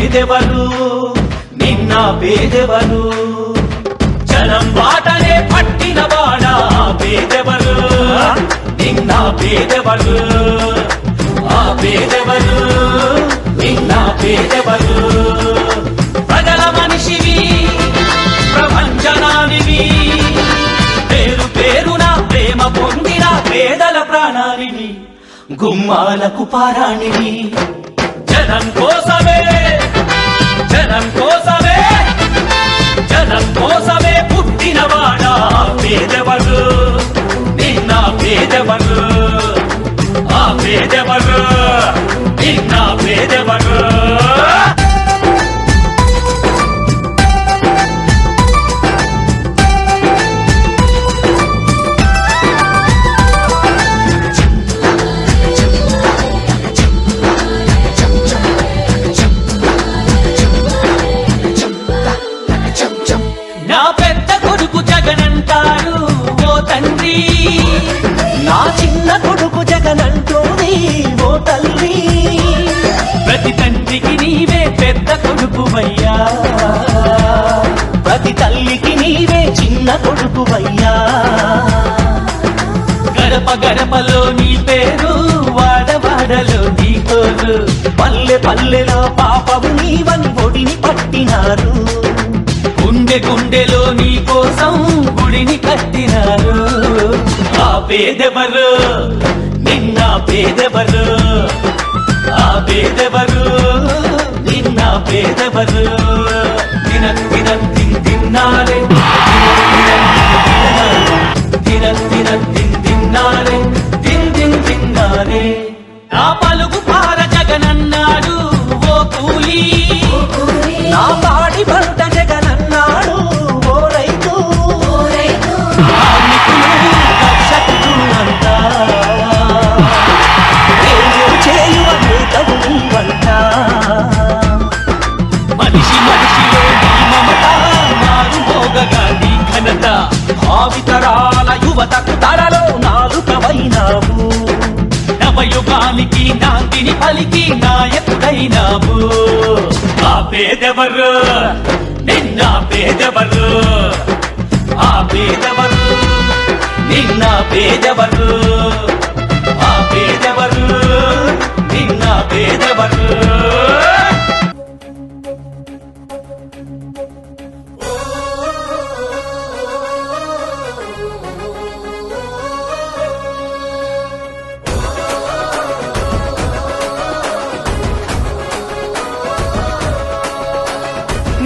పేదెవరు నిన్న పేదెవరు జనం బాటనే పట్టినవాడా పేదెవరు నిన్న పేదెవరు ఆ పేదెవరు నిన్న పేదెవరు ప్రజల మనిషివి ప్రపంచనానివి పేరు పేరున ప్రేమ పొందిన పేదల ప్రాణానివి గుమ్మాలకు పారాణివి జనం కోసమే జనం కోసమే జనం కోసమే పుట్టినవాడా పేదెవరు నిన్న పేదెవరు ఆ పేదెవరు నిన్న పేదెవరు నా పెద్ద కొడుకు జగనంటాడు ఓ తండ్రి నా చిన్న కొడుకు జగనంటోని ఓ తల్లి ప్రతి తండ్రికి నీవే పెద్ద కొడుకువయ్యా ప్రతి తల్లికి నీవే చిన్న కొడుకువయ్యా గడప గడపలో నీ పేరు వాడవాడలో నీ కోరు పల్లె పల్లెలో పాపము నీవని ఒడిని పట్టినారు గుండె గుండెలో నీ కోసం గుడిని కట్టినారు ఆ పేదెవరు నిన్న పేదెవరు ఆ పేదెవరు నిన్న పేదెవరు దిన దిన తిన్నారే దిన దిన తిన్నారే తిన్నారే నా పలుగు పార జగనన్నాడు ఓ కూలి నా పాడి పంట జగనన్నాడు ఓ రైతు రక్షకుడు అంతా చేయువను నీవంట మనిషి మనిషిలో నీ మమత మారు మోగగా నీ ఘనత భావితరాల యువతకు తరలో నాలుకవైనావు నవయుగానికి నాందిని పలికి నాయకుడైనావు ఆ పేదెవరు నిన్న పేదెవరు ఆ పేదెవరు నిన్న పేదెవరు ఆ పేదెవరు నిన్న పేదెవరు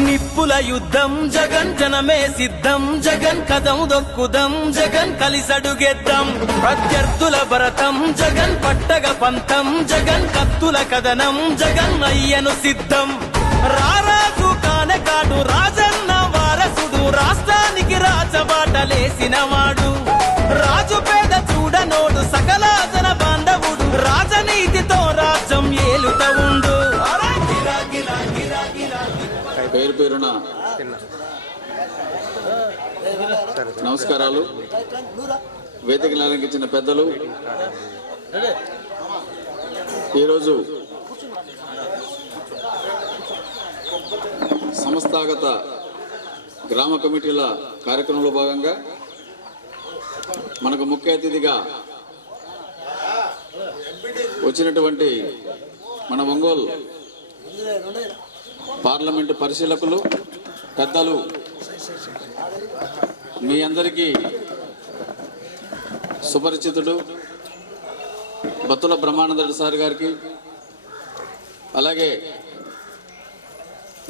నిప్పుల యుద్ధం జగన్ జనమే సిద్ధం జగన్ కదం దొక్కుదం జగన్ కలిసడుగెద్దం ప్రత్యర్థుల భరతం జగన్ పట్టగ పంతం జగన్ కత్తుల కదనం జగన్ అయ్యను సిద్ధం రారాజు కానకాడు రాజన్న వారసుడు రాష్ట్రానికి రాజబాటలేసినవాడు రాజు పేద చూడనోడు సకల జన బాంధవుడు రాజనీతితో రాజ్యం ఏలుత ఉండు పేరు పేరున నమస్కారాలు. వేదికను అలంకరించిన పెద్దలు, ఈరోజు సంస్థాగత గ్రామ కమిటీల కార్యక్రమంలో భాగంగా మనకు ముఖ్య అతిథిగా వచ్చినటువంటి మన ఒంగోలు పార్లమెంటు పరిశీలకులు పెద్దలు, మీ అందరికీ సుపరిచితుడు బత్తుల బ్రహ్మానందరెడ్డి సార్ గారికి, అలాగే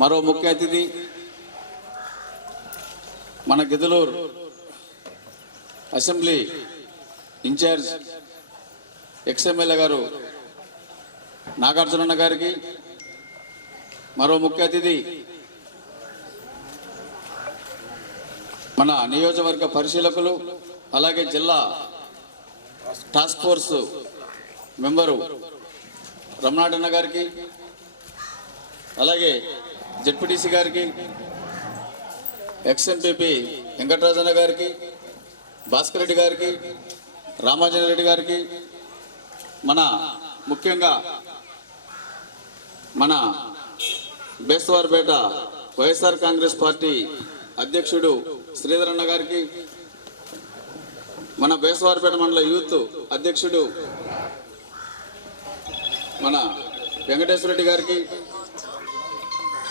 మరో ముఖ్య అతిథి మన గిద్దలూరు అసెంబ్లీ ఇన్ఛార్జ్ ఎక్స్ఎమ్మెల్యే గారు నాగార్జునన్న గారికి, మరో ముఖ్య అతిథి మన నియోజకవర్గ పరిశీలకులు, అలాగే జిల్లా టాస్క్ ఫోర్స్ మెంబరు రమణాడన్న గారికి, అలాగే జెడ్పీటీసీ గారికి, ఎక్స్ఎంపీపీ వెంకటరాజన్న గారికి, భాస్కర్ రెడ్డి గారికి, రామాంజన రెడ్డి గారికి, మన ముఖ్యంగా మన బేస్తవారిపేట వైఎస్ఆర్ కాంగ్రెస్ పార్టీ అధ్యక్షుడు శ్రీధర్ అన్న గారికి, మన బేస్తవారిపేట మండల యూత్ అధ్యక్షుడు మన వెంకటేశ్వర రెడ్డి గారికి,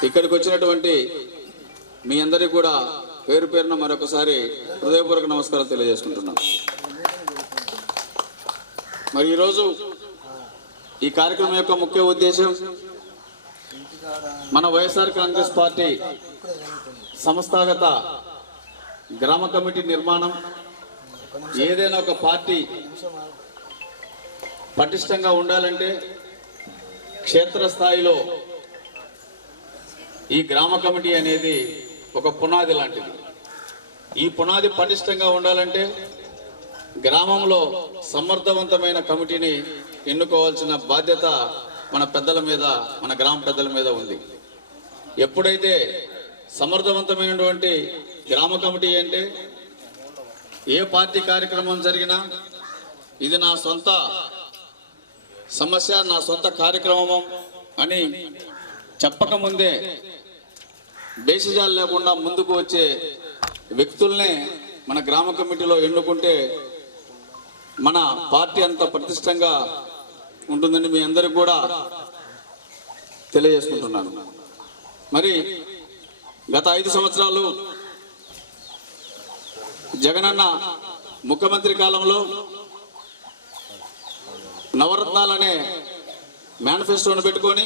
ఇక్కడికి వచ్చినటువంటి మీ అందరికీ కూడా పేరు పేరున మరొకసారి హృదయపూర్వక నమస్కారాలు తెలియజేసుకుంటున్నాం. మరి ఈరోజు ఈ కార్యక్రమం యొక్క ముఖ్య ఉద్దేశం మన వైఎస్ఆర్ కాంగ్రెస్ పార్టీ సంస్థాగత గ్రామ కమిటీ నిర్మాణం. ఏదైనా ఒక పార్టీ పటిష్టంగా ఉండాలంటే క్షేత్రస్థాయిలో ఈ గ్రామ కమిటీ అనేది ఒక పునాది లాంటిది. ఈ పునాది పటిష్టంగా ఉండాలంటే గ్రామంలో సమర్థవంతమైన కమిటీని ఎన్నుకోవాల్సిన బాధ్యత మన పెద్దల మీద, మన గ్రామ పెద్దల మీద ఉంది. ఎప్పుడైతే సమర్థవంతమైనటువంటి గ్రామ కమిటీ అంటే ఏ పార్టీ కార్యక్రమం జరిగినా ఇది నా సొంత సమస్య, నా సొంత కార్యక్రమం అని చెప్పకముందే బేసిజాలు లేకుండా ముందుకు వచ్చే వ్యక్తుల్నే మన గ్రామ కమిటీలో ఎన్నుకుంటే మన పార్టీ అంత ప్రతిష్టంగా ఉంటుందని మీ అందరికి కూడా తెలియజేసుకుంటున్నాను. మరి గత 5 సంవత్సరాలు జగనన్న ముఖ్యమంత్రి కాలంలో నవరత్నాలనే మేనిఫెస్టోను పెట్టుకొని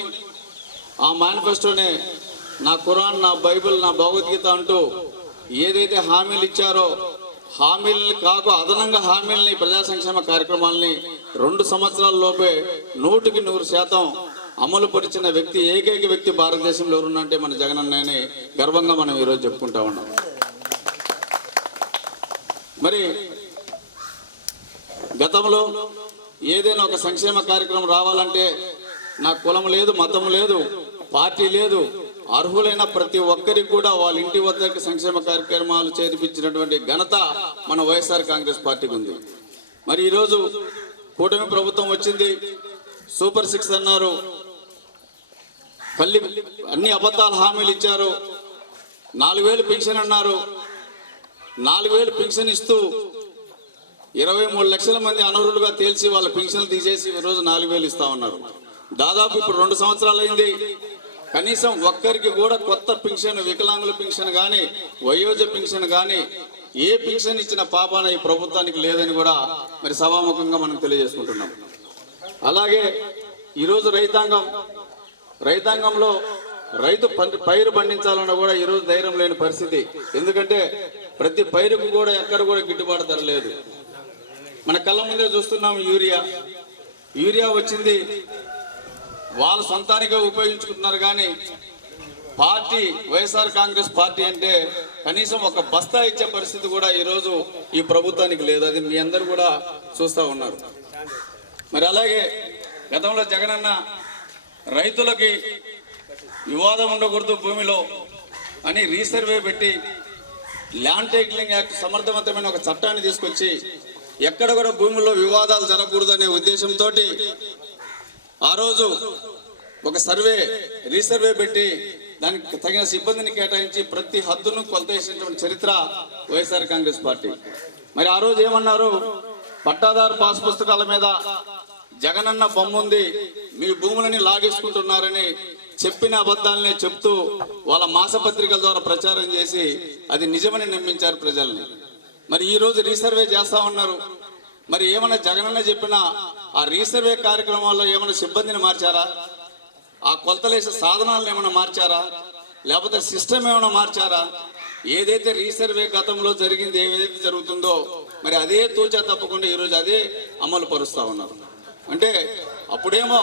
ఆ మేనిఫెస్టోనే నా ఖురాన్, నా బైబిల్, నా భగవద్గీత అంటూ ఏదైతే హామీలు ఇచ్చారో హామీల్ని కాకు అదనంగా హామీల్ని, ప్రజా సంక్షేమ కార్యక్రమాలని 2 సంవత్సరాల లోపే 100% అమలు పరిచిన వ్యక్తి, ఏకైక వ్యక్తి భారతదేశంలో ఎవరున్నంటే మన జగనన్నని గర్వంగా మనం ఈరోజు చెప్పుకుంటా ఉన్నాం. మరి గతంలో ఏదైనా ఒక సంక్షేమ కార్యక్రమం రావాలంటే నా కులం లేదు, మతం లేదు, పార్టీ లేదు, అర్హులైన ప్రతి ఒక్కరికి కూడా వాళ్ళ ఇంటి వద్దకు సంక్షేమ కార్యక్రమాలు చేర్పించినటువంటి ఘనత మన వైఎస్ఆర్ కాంగ్రెస్ పార్టీకి ఉంది. మరి ఈరోజు కూటమి ప్రభుత్వం వచ్చింది, సూపర్ 6 అన్నారు, అన్ని అబద్ధాల హామీలు ఇచ్చారు. 4000 పెన్షన్ అన్నారు. 4000 పెన్షన్ ఇస్తూ 23 లక్షల మంది అనర్హులుగా తేల్చి వాళ్ళ పెన్షన్లు తీసేసి ఈరోజు 4000 ఇస్తా ఉన్నారు. దాదాపు ఇప్పుడు 2 సంవత్సరాలు అయింది. కనీసం ఒక్కరికి కూడా కొత్త పెన్షన్, వికలాంగుల పెన్షన్ కానీ, వయోజ పెన్షన్ కానీ ఏ పెన్షన్ ఇచ్చిన పాపాన ఈ ప్రభుత్వానికి లేదని కూడా మరి సభాముఖంగా మనం తెలియజేసుకుంటున్నాం. అలాగే ఈరోజు రైతాంగంలో రైతు పైరు పండించాలన్నా కూడా ఈరోజు ధైర్యం లేని పరిస్థితి. ఎందుకంటే ప్రతి పైరుకు కూడా ఎక్కడ కూడా గిట్టుబాటు ధర లేదు. మన కళ్ళ ముందే చూస్తున్నాం. యూరియా వచ్చింది, వాళ్ళ సొంతానికే ఉపయోగించుకుంటున్నారు. కానీ పార్టీ, వైఎస్ఆర్ కాంగ్రెస్ పార్టీ అంటే కనీసం ఒక బస్తా ఇచ్చే పరిస్థితి కూడా ఈరోజు ఈ ప్రభుత్వానికి లేదు. అది మీ అందరూ కూడా చూస్తూ ఉన్నారు. మరి అలాగే గతంలో జగనన్న రైతులకి వివాదం ఉండకూడదు భూమిలో అని రీసర్వే పెట్టి ల్యాండ్ టైటిలింగ్ యాక్ట్ సమర్థవంతమైన ఒక చట్టాన్ని తీసుకొచ్చి ఎక్కడ కూడా భూముల్లో వివాదాలు జరగకూడదు అనే ఉద్దేశంతో ఆ రోజు ఒక రీసర్వే పెట్టి దానికి తగిన సిబ్బందిని కేటాయించి ప్రతి హద్దును కొలత వేసినటువంటి చరిత్ర వైఎస్ఆర్ కాంగ్రెస్ పార్టీ. మరి ఆ రోజు ఏమన్నారు, పట్టాదారు పాస్ పుస్తకాల మీద జగనన్న బొమ్మ ఉంది, మీ భూములని లాగేసుకుంటున్నారని చెప్పిన అబద్ధాలనే చెప్తూ వాళ్ళ మాసపత్రికల ద్వారా ప్రచారం చేసి అది నిజమని నమ్మించారు ప్రజల్ని. మరి ఈ రోజు రీసర్వే చేస్తా ఉన్నారు. మరి ఏమన్నా జగనన్న చెప్పిన ఆ రీసర్వే కార్యక్రమాల్లో ఏమైనా సిబ్బందిని మార్చారా? ఆ కొలతలేసే సాధనాలను ఏమైనా మార్చారా? లేకపోతే సిస్టమ్ ఏమైనా మార్చారా? ఏదైతే రీసర్వే గతంలో జరిగింది, ఏదైతే జరుగుతుందో మరి అదే తూచా తప్పకుండా ఈరోజు అదే అమలు పరుస్తూ ఉన్నారు. అంటే అప్పుడేమో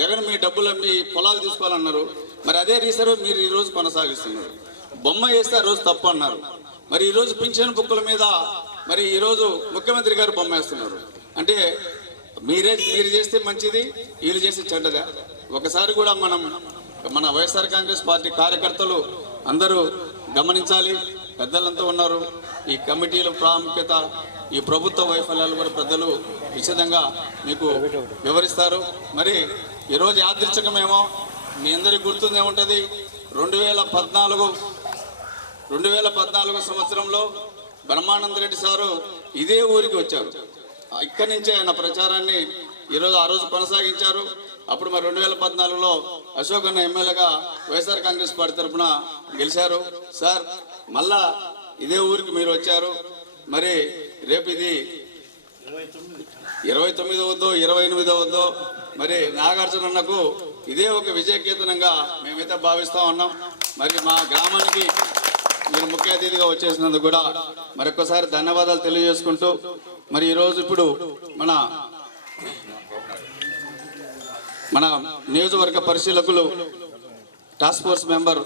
జగన్ మీ డబ్బులు మీ పొలాలు తీసుకోవాలన్నారు. మరి అదే రీసర్వే మీరు ఈరోజు కొనసాగిస్తున్నారు. బొమ్మ వేస్తే ఆ రోజు తప్పు అన్నారు. మరి ఈరోజు పింఛన్ బుక్కుల మీద మరి ఈరోజు ముఖ్యమంత్రి గారు బొమ్మ వేస్తున్నారు. అంటే మీరు చేస్తే మంచిది, వీళ్ళు చేస్తే చెడ్డదా? ఒకసారి కూడా మన వైఎస్ఆర్ కాంగ్రెస్ పార్టీ కార్యకర్తలు అందరూ గమనించాలి. పెద్దలంతా ఉన్నారు. ఈ కమిటీల ప్రాముఖ్యత, ఈ ప్రభుత్వ వైఫల్యాలు కూడా పెద్దలు విశదంగా మీకు వివరిస్తారు. మరి ఈరోజు యాదృచ్ఛికమేమో మీ అందరికి గుర్తుందే ఉంటుంది 2014 సంవత్సరంలో బ్రహ్మానంద రెడ్డి సారు ఇదే ఊరికి వచ్చారు. ఇక్కడి నుంచే ఆయన ప్రచారాన్ని ఆ రోజు కొనసాగించారు. అప్పుడు మరి 2014లో అశోక్ అన్న ఎమ్మెల్యేగా వైఎస్ఆర్ కాంగ్రెస్ పార్టీ తరఫున గెలిచారు. సార్ మళ్ళా ఇదే ఊరికి మీరు వచ్చారు. మరి రేపు ఇది 29 అవుద్దో 28 అవుద్దో మరి నాగార్జున అన్నకు ఇదే ఒక విజయకేతనంగా మేమైతే భావిస్తా ఉన్నాం. మరి మా గ్రామానికి మీరు ముఖ్య అతిథిగా వచ్చేసినందుకు కూడా మరొకసారి ధన్యవాదాలు తెలియజేసుకుంటూ మరి ఈరోజు ఇప్పుడు మన నియోజకవర్గ పరిశీలకులు టాస్క్ ఫోర్స్ మెంబర్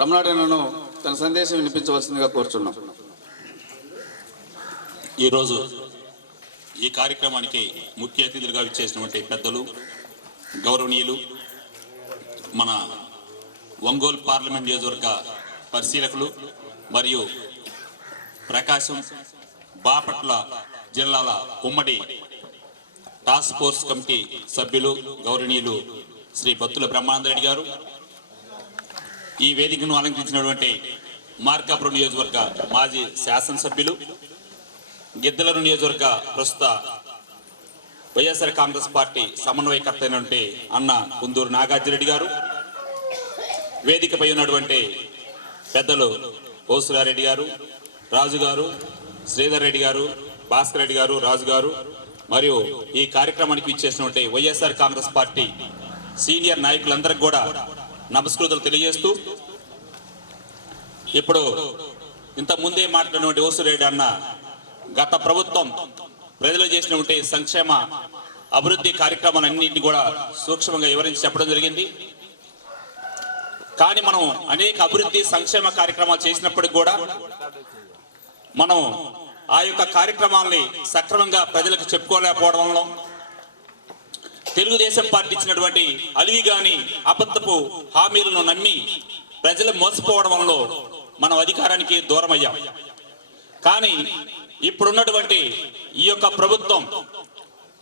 రమణాడను తన సందేశం వినిపించవలసిందిగా కోరుచున్నాం. ఈరోజు ఈ కార్యక్రమానికి ముఖ్య అతిథులుగా విచ్చేసినటువంటి పెద్దలు, గౌరవనీయులు, మన ఒంగోలు పార్లమెంట్ నియోజకవర్గ పరిశీలకులు మరియు ప్రకాశం, బాపట్ల జిల్లాల ఉమ్మడి టాస్క్ ఫోర్స్ కమిటీ సభ్యులు గౌరవనీయులు శ్రీ బత్తుల బ్రహ్మానంద రెడ్డి గారు, ఈ వేదికను అలంకరించినటువంటి మార్కాపురం నియోజకవర్గ మాజీ శాసనసభ్యులు, గిద్దలూరు నియోజకవర్గ ప్రస్తుత వైఎస్ఆర్ కాంగ్రెస్ పార్టీ సమన్వయకర్త అయినటువంటి అన్న కుందూరు నాగార్జునరెడ్డి గారు, వేదికపై ఉన్నటువంటి పెద్దలు ఓసులారెడ్డి గారు, రాజు గారు, శ్రీధర్ రెడ్డి గారు, భాస్కర్ రెడ్డి గారు, రాజు గారు మరియు ఈ కార్యక్రమానికి ఇచ్చేసినటువంటి వైఎస్ఆర్ కాంగ్రెస్ పార్టీ సీనియర్ నాయకులందరికీ కూడా నమస్కృతులు తెలియజేస్తూ, ఇప్పుడు ఇంత ముందే మాట్లాడినటువంటి ఓసురెడ్డి అన్న గత ప్రభుత్వం ప్రజలు చేసినటువంటి సంక్షేమ అభివృద్ధి కార్యక్రమాలన్నింటినీ కూడా సూక్ష్మంగా వివరించి చెప్పడం జరిగింది. కానీ మనం అనేక అభివృద్ధి సంక్షేమ కార్యక్రమాలు చేసినప్పటికి కూడా మనం ఆ యొక్క కార్యక్రమాలని సక్రమంగా ప్రజలకు చెప్పుకోలేకపోవడంలో, తెలుగుదేశం పార్టీ ఇచ్చినటువంటి అలివి గాని అబద్ధపు హామీలను నమ్మి ప్రజలు మోసపోవడం వల్ల మనం అధికారానికి దూరం అయ్యాం. కానీ ఇప్పుడున్నటువంటి ఈ యొక్క ప్రభుత్వం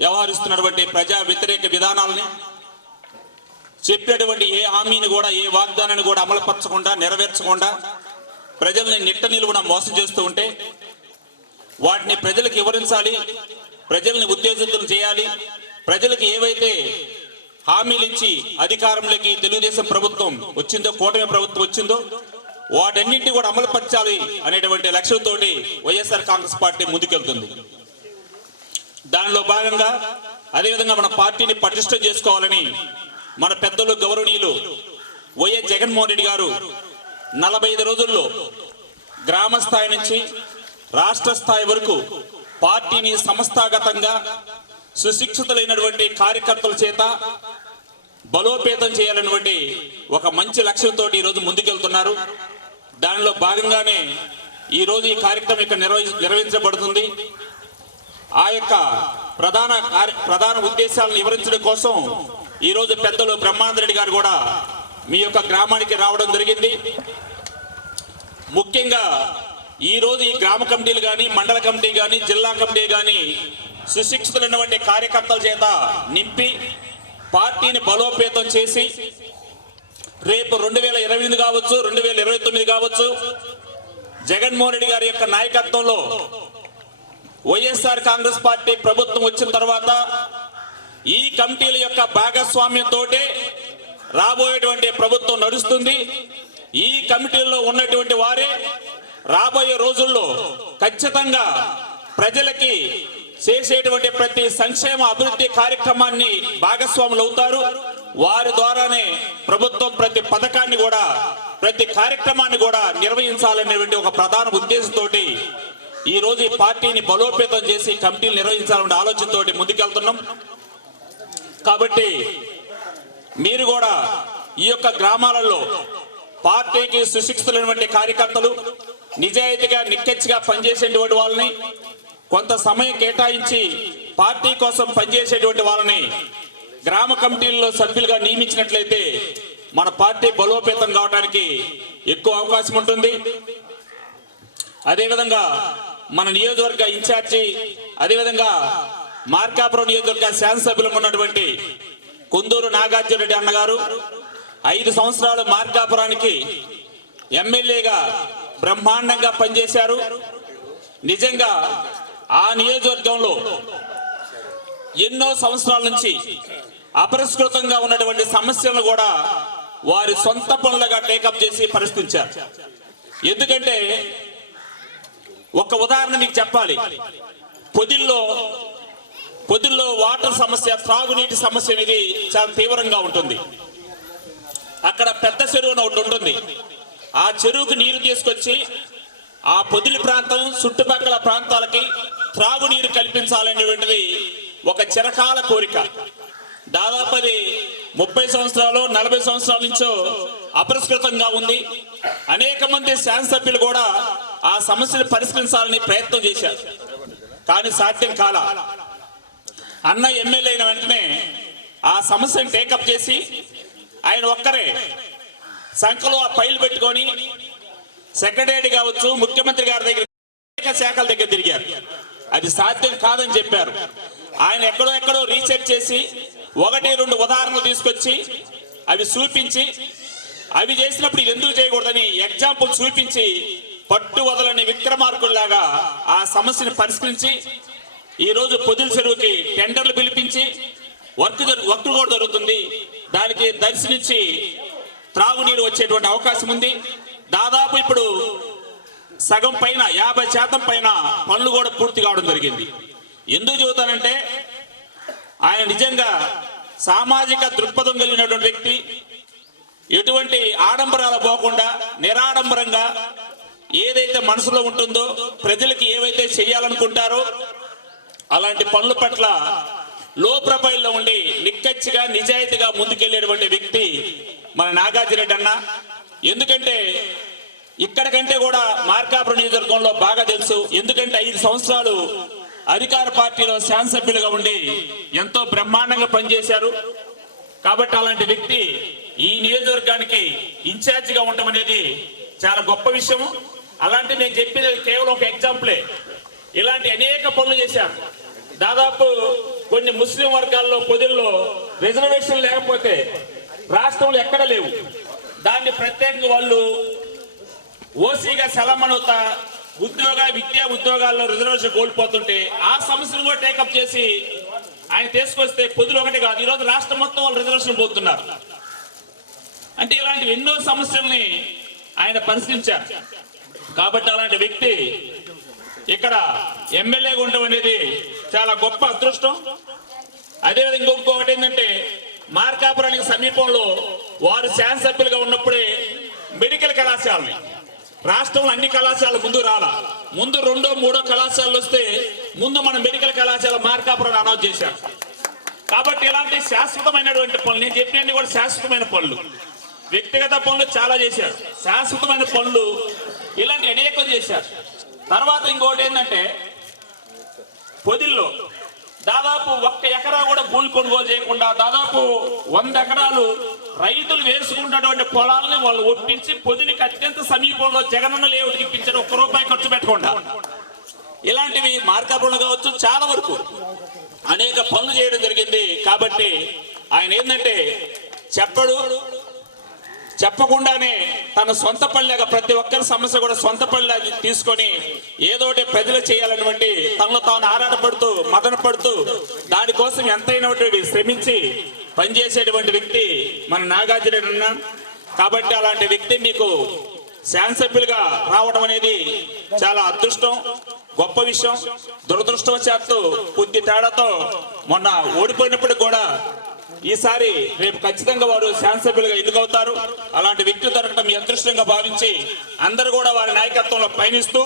వ్యవహరిస్తున్నటువంటి ప్రజా వ్యతిరేక విధానాలని, చెప్పేటువంటి ఏ హామీని కూడా, ఏ వాగ్దానాన్ని కూడా అమలుపరచకుండా, నెరవేర్చకుండా ప్రజల్ని నిట్ట నిలువున మోసం చేస్తూ ఉంటే వాటిని ప్రజలకు వివరించాలి, ప్రజల్ని ఉత్తేజితులు చేయాలి. ప్రజలకు ఏవైతే హామీలు ఇచ్చి అధికారంలోకి తెలుగుదేశం ప్రభుత్వం వచ్చిందో, కూటమి ప్రభుత్వం వచ్చిందో వాటన్నింటినీ కూడా అమలుపరచాలి అనేటువంటి లక్ష్యంతో వైఎస్ఆర్ కాంగ్రెస్ పార్టీ ముందుకెళ్తుంది. దానిలో భాగంగా అదేవిధంగా మన పార్టీని పటిష్టం చేసుకోవాలని మన పెద్దలు గౌరవనీయులు వైఎస్ జగన్మోహన్ రెడ్డి గారు 45 రోజుల్లో గ్రామ స్థాయి నుంచి రాష్ట్ర స్థాయి వరకు పార్టీని సంస్థాగతంగా సుశిక్షితులైనటువంటి కార్యకర్తల చేత బలోపేతం చేయాలన్నటువంటి ఒక మంచి లక్ష్యంతో ఈరోజు ముందుకెళ్తున్నారు. దానిలో భాగంగానే ఈరోజు ఈ కార్యక్రమం ఇక్కడ నిర్వహించబడుతుంది. ఆ యొక్క ప్రధాన ఉద్దేశాలను వివరించడం కోసం ఈరోజు పెద్దలు బ్రహ్మానంద రెడ్డి గారు కూడా మీ యొక్క గ్రామానికి రావడం జరిగింది. ముఖ్యంగా ఈరోజు ఈ గ్రామ కమిటీలు కానీ, మండల కమిటీ కానీ, జిల్లా కమిటీ కానీ సుశిక్షితులైనటువంటి కార్యకర్తల చేత నింపి పార్టీని బలోపేతం చేసి రేపు 2028 కావచ్చు, 2029 కావచ్చు, జగన్మోహన్ రెడ్డి గారి యొక్క నాయకత్వంలో వైఎస్ఆర్ కాంగ్రెస్ పార్టీ ప్రభుత్వం వచ్చిన తర్వాత ఈ కమిటీల యొక్క భాగస్వామ్యంతో రాబోయేటువంటి ప్రభుత్వం నడుస్తుంది. ఈ కమిటీల్లో ఉన్నటువంటి వారే రాబోయే రోజుల్లో ఖచ్చితంగా ప్రజలకి చేసేటువంటి ప్రతి సంక్షేమ అభివృద్ధి కార్యక్రమాన్ని భాగస్వాములు అవుతారు. వారి ద్వారానే ప్రభుత్వం ప్రతి పథకాన్ని కూడా, ప్రతి కార్యక్రమాన్ని కూడా నిర్వహించాలనేటువంటి ఒక ప్రధాన ఉద్దేశంతో ఈ రోజు ఈ పార్టీని బలోపేతం చేసి కమిటీలు నిర్వహించాలనే ఆలోచనతో ముందుకెళ్తున్నాం. కాబట్టి మీరు కూడా ఈ యొక్క గ్రామాలలో పార్టీకి సుశిక్షితులైనటువంటి కార్యకర్తలు, నిజాయితీగా నిక్కచ్చిగా పనిచేసేటువంటి వాళ్ళని, కొంత సమయం కేటాయించి పార్టీ కోసం పనిచేసేటువంటి వాళ్ళని గ్రామ కమిటీల్లో సభ్యులుగా నియమించినట్లయితే మన పార్టీ బలోపేతం కావడానికి ఎక్కువ అవకాశం ఉంటుంది. అదేవిధంగా మన నియోజకవర్గ ఇన్ఛార్జి, అదేవిధంగా మార్కాపురం నియోజకవర్గ శాసనసభ్యులు ఉన్నటువంటి కుందూరు నాగార్జునరెడ్డి అన్నగారు, 5 సంవత్సరాలు మార్కాపురానికి ఎమ్మెల్యేగా బ్రహ్మాండంగా పనిచేశారు. నిజంగా ఆ నియోజకవర్గంలో ఎన్నో సంవత్సరాల నుంచి అపరిష్కృతంగా ఉన్నటువంటి సమస్యలను కూడా వారి సొంత పనులుగా టేకప్ చేసి పరిష్కరించారు. ఎందుకంటే ఒక ఉదాహరణ మీకు చెప్పాలి. పొదిల్లో వాటర్ సమస్య, త్రాగునీటి సమస్య అనేది చాలా తీవ్రంగా ఉంటుంది. అక్కడ పెద్ద చెరువు ఒకటి ఉంటుంది. ఆ చెరువుకు నీరు తీసుకొచ్చి ఆ పొదిలి ప్రాంతం చుట్టుపక్కల ప్రాంతాలకి త్రాగునీరు కల్పించాలనేటువంటిది ఒక చిరకాల కోరిక. దాదాపు అది 30 సంవత్సరాలు 40 సంవత్సరాల నుంచో అపరిష్కృతంగా ఉంది. అనేక మంది శాసనసభ్యులు కూడా ఆ సమస్యను పరిష్కరించాలని ప్రయత్నం చేశారు, కానీ సాధ్యం కాల. అన్న ఎమ్మెల్యే అయిన వెంటనే ఆ సమస్యను టేకప్ చేసి ఆయన ఒక్కరే సంఖలో ఆ ఫైల్ పెట్టుకొని సెక్రటరీ కావచ్చు, ముఖ్యమంత్రి గారి దగ్గర, అనేక శాఖల దగ్గర తిరిగారు. అది సాధ్యం కాదని చెప్పారు. ఆయన ఎక్కడో రీసెర్చ్ చేసి 1-2 ఉదాహరణలు తీసుకొచ్చి అవి చూపించి, అవి చేసినప్పుడు ఇది ఎందుకు చేయకూడదని ఎగ్జాంపుల్ చూపించి పట్టు వదలని విక్రమార్కుల్లాగా ఆ సమస్యను పరిష్కరించి ఈరోజు పొదిలి చెరువుకి టెండర్లు పిలిపించి వర్క్ కూడా జరుగుతుంది. దానికి దర్శనించి త్రాగునీరు వచ్చేటువంటి అవకాశం ఉంది. దాదాపు ఇప్పుడు సగం పైన 50% పైన పనులు కూడా పూర్తి కావడం జరిగింది. ఎందుకు చెబుతానంటే ఆయన నిజంగా సామాజిక దృక్పథం కలిగినటువంటి వ్యక్తి. ఎటువంటి ఆడంబరాలు పోకుండా నిరాడంబరంగా ఏదైతే మనసులో ఉంటుందో, ప్రజలకి ఏవైతే చేయాలనుకుంటారో అలాంటి పనుల పట్ల లో ప్రొఫైల్లో ఉండి నిక్కచ్చిగా నిజాయితీగా ముందుకెళ్లేటువంటి వ్యక్తి మన నాగార్జునరెడ్డి అన్న. ఎందుకంటే ఇక్కడ కంటే కూడా మార్కాపురం నియోజకవర్గంలో బాగా తెలుసు. ఎందుకంటే 5 సంవత్సరాలు అధికార పార్టీలో శాసనసభ్యులుగా ఉండి ఎంతో బ్రహ్మాండంగా పనిచేశారు. కాబట్టి అలాంటి వ్యక్తి ఈ నియోజకవర్గానికి ఇన్ఛార్జిగా ఉండడం అనేది చాలా గొప్ప విషయం. అలాంటి నేను చెప్పినది కేవలం ఒక ఎగ్జాంపులే. ఇలాంటి అనేక పనులు చేశారు. దాదాపు కొన్ని ముస్లిం వర్గాల్లో పొదిల్లో రిజర్వేషన్ లేకపోతే రాష్ట్రంలో ఎక్కడ లేవు. దాన్ని ప్రత్యేకంగా వాళ్ళు ఓసీగా సెలమనవుతా విద్యా ఉద్యోగాల్లో రిజర్వేషన్ కోల్పోతుంటే ఆ సమస్యను కూడా టేకప్ చేసి ఆయన తీసుకొస్తే పొదిలి ఒకటి కాదు, ఈరోజు రాష్ట్రం మొత్తం వాళ్ళు రిజర్వేషన్ పోతున్నారు. అంటే ఇలాంటి ఎన్నో సమస్యల్ని ఆయన పరిశీలించారు. కాబట్టి అలాంటి వ్యక్తి ఇక్కడ ఎమ్మెల్యేగా ఉండడం అనేది చాలా గొప్ప అదృష్టం. అదేవిధంగా ఇంకొకటి ఏంటంటే మార్కాపురానికి సమీపంలో వారు శాసనసభ్యులుగా ఉన్నప్పుడే మెడికల్ కళాశాలని, రాష్ట్రంలో అన్ని కళాశాలలు ముందు రాలా, ముందు 2, 3 కళాశాలలు వస్తే ముందు మన మెడికల్ కళాశాల మార్కాపురం అనౌన్స్ చేశారు. కాబట్టి ఇలాంటి శాశ్వతమైనటువంటి పనులు, నేను చెప్పినవి కూడా శాశ్వతమైన పనులు. వ్యక్తిగత పనులు చాలా చేశారు, శాశ్వతమైన పనులు ఇలాంటి అనేక చేశారు. తర్వాత ఇంకోటి ఏంటంటే పొదిల్లో దాదాపు 1 ఎకరా కూడా భూమి కొనుగోలు చేయకుండా దాదాపు 100 ఎకరాలు రైతులు వేసుకున్నటువంటి పొలాలని వాళ్ళు ఒప్పించి పొదిలికి అత్యంత సమీపంలో జగనన్న లేఅవుట్కి ఇప్పించారు, 1 రూపాయి ఖర్చు పెట్టకుండా. ఇలాంటివి మార్కాపురంలో కావచ్చు చాలా వరకు అనేక పనులు చేయడం జరిగింది. కాబట్టి ఆయన ఏంటంటే చెప్పకుండానే తన సొంత పల్లెగా ప్రతి ఒక్కరి సమస్య కూడా సొంత పల్లె తీసుకొని ఏదోటి ప్రజలు చేయాలన్నటువంటి తనలో తాను ఆరాటపడుతూ మదన పడుతూ దానికోసం ఎంతైనా శ్రమించి పనిచేసేటువంటి వ్యక్తి మన నాగార్జునరెడ్డి అన్న. కాబట్టి అలాంటి వ్యక్తి మీకు శాసనసభ్యులుగా రావడం అనేది చాలా అదృష్టం, గొప్ప విషయం. దురదృష్టవశాత్తు కొద్ది తేడాతో మొన్న ఓడిపోయినప్పుడు కూడా ఈసారి రేపు ఖచ్చితంగా వారు శాసనసభ్యులుగా ఎన్నికవుతారు. అలాంటి వ్యక్తులు దొరకడం మీ అదృష్టంగా భావించి అందరూ కూడా వారి నాయకత్వంలో పయనిస్తూ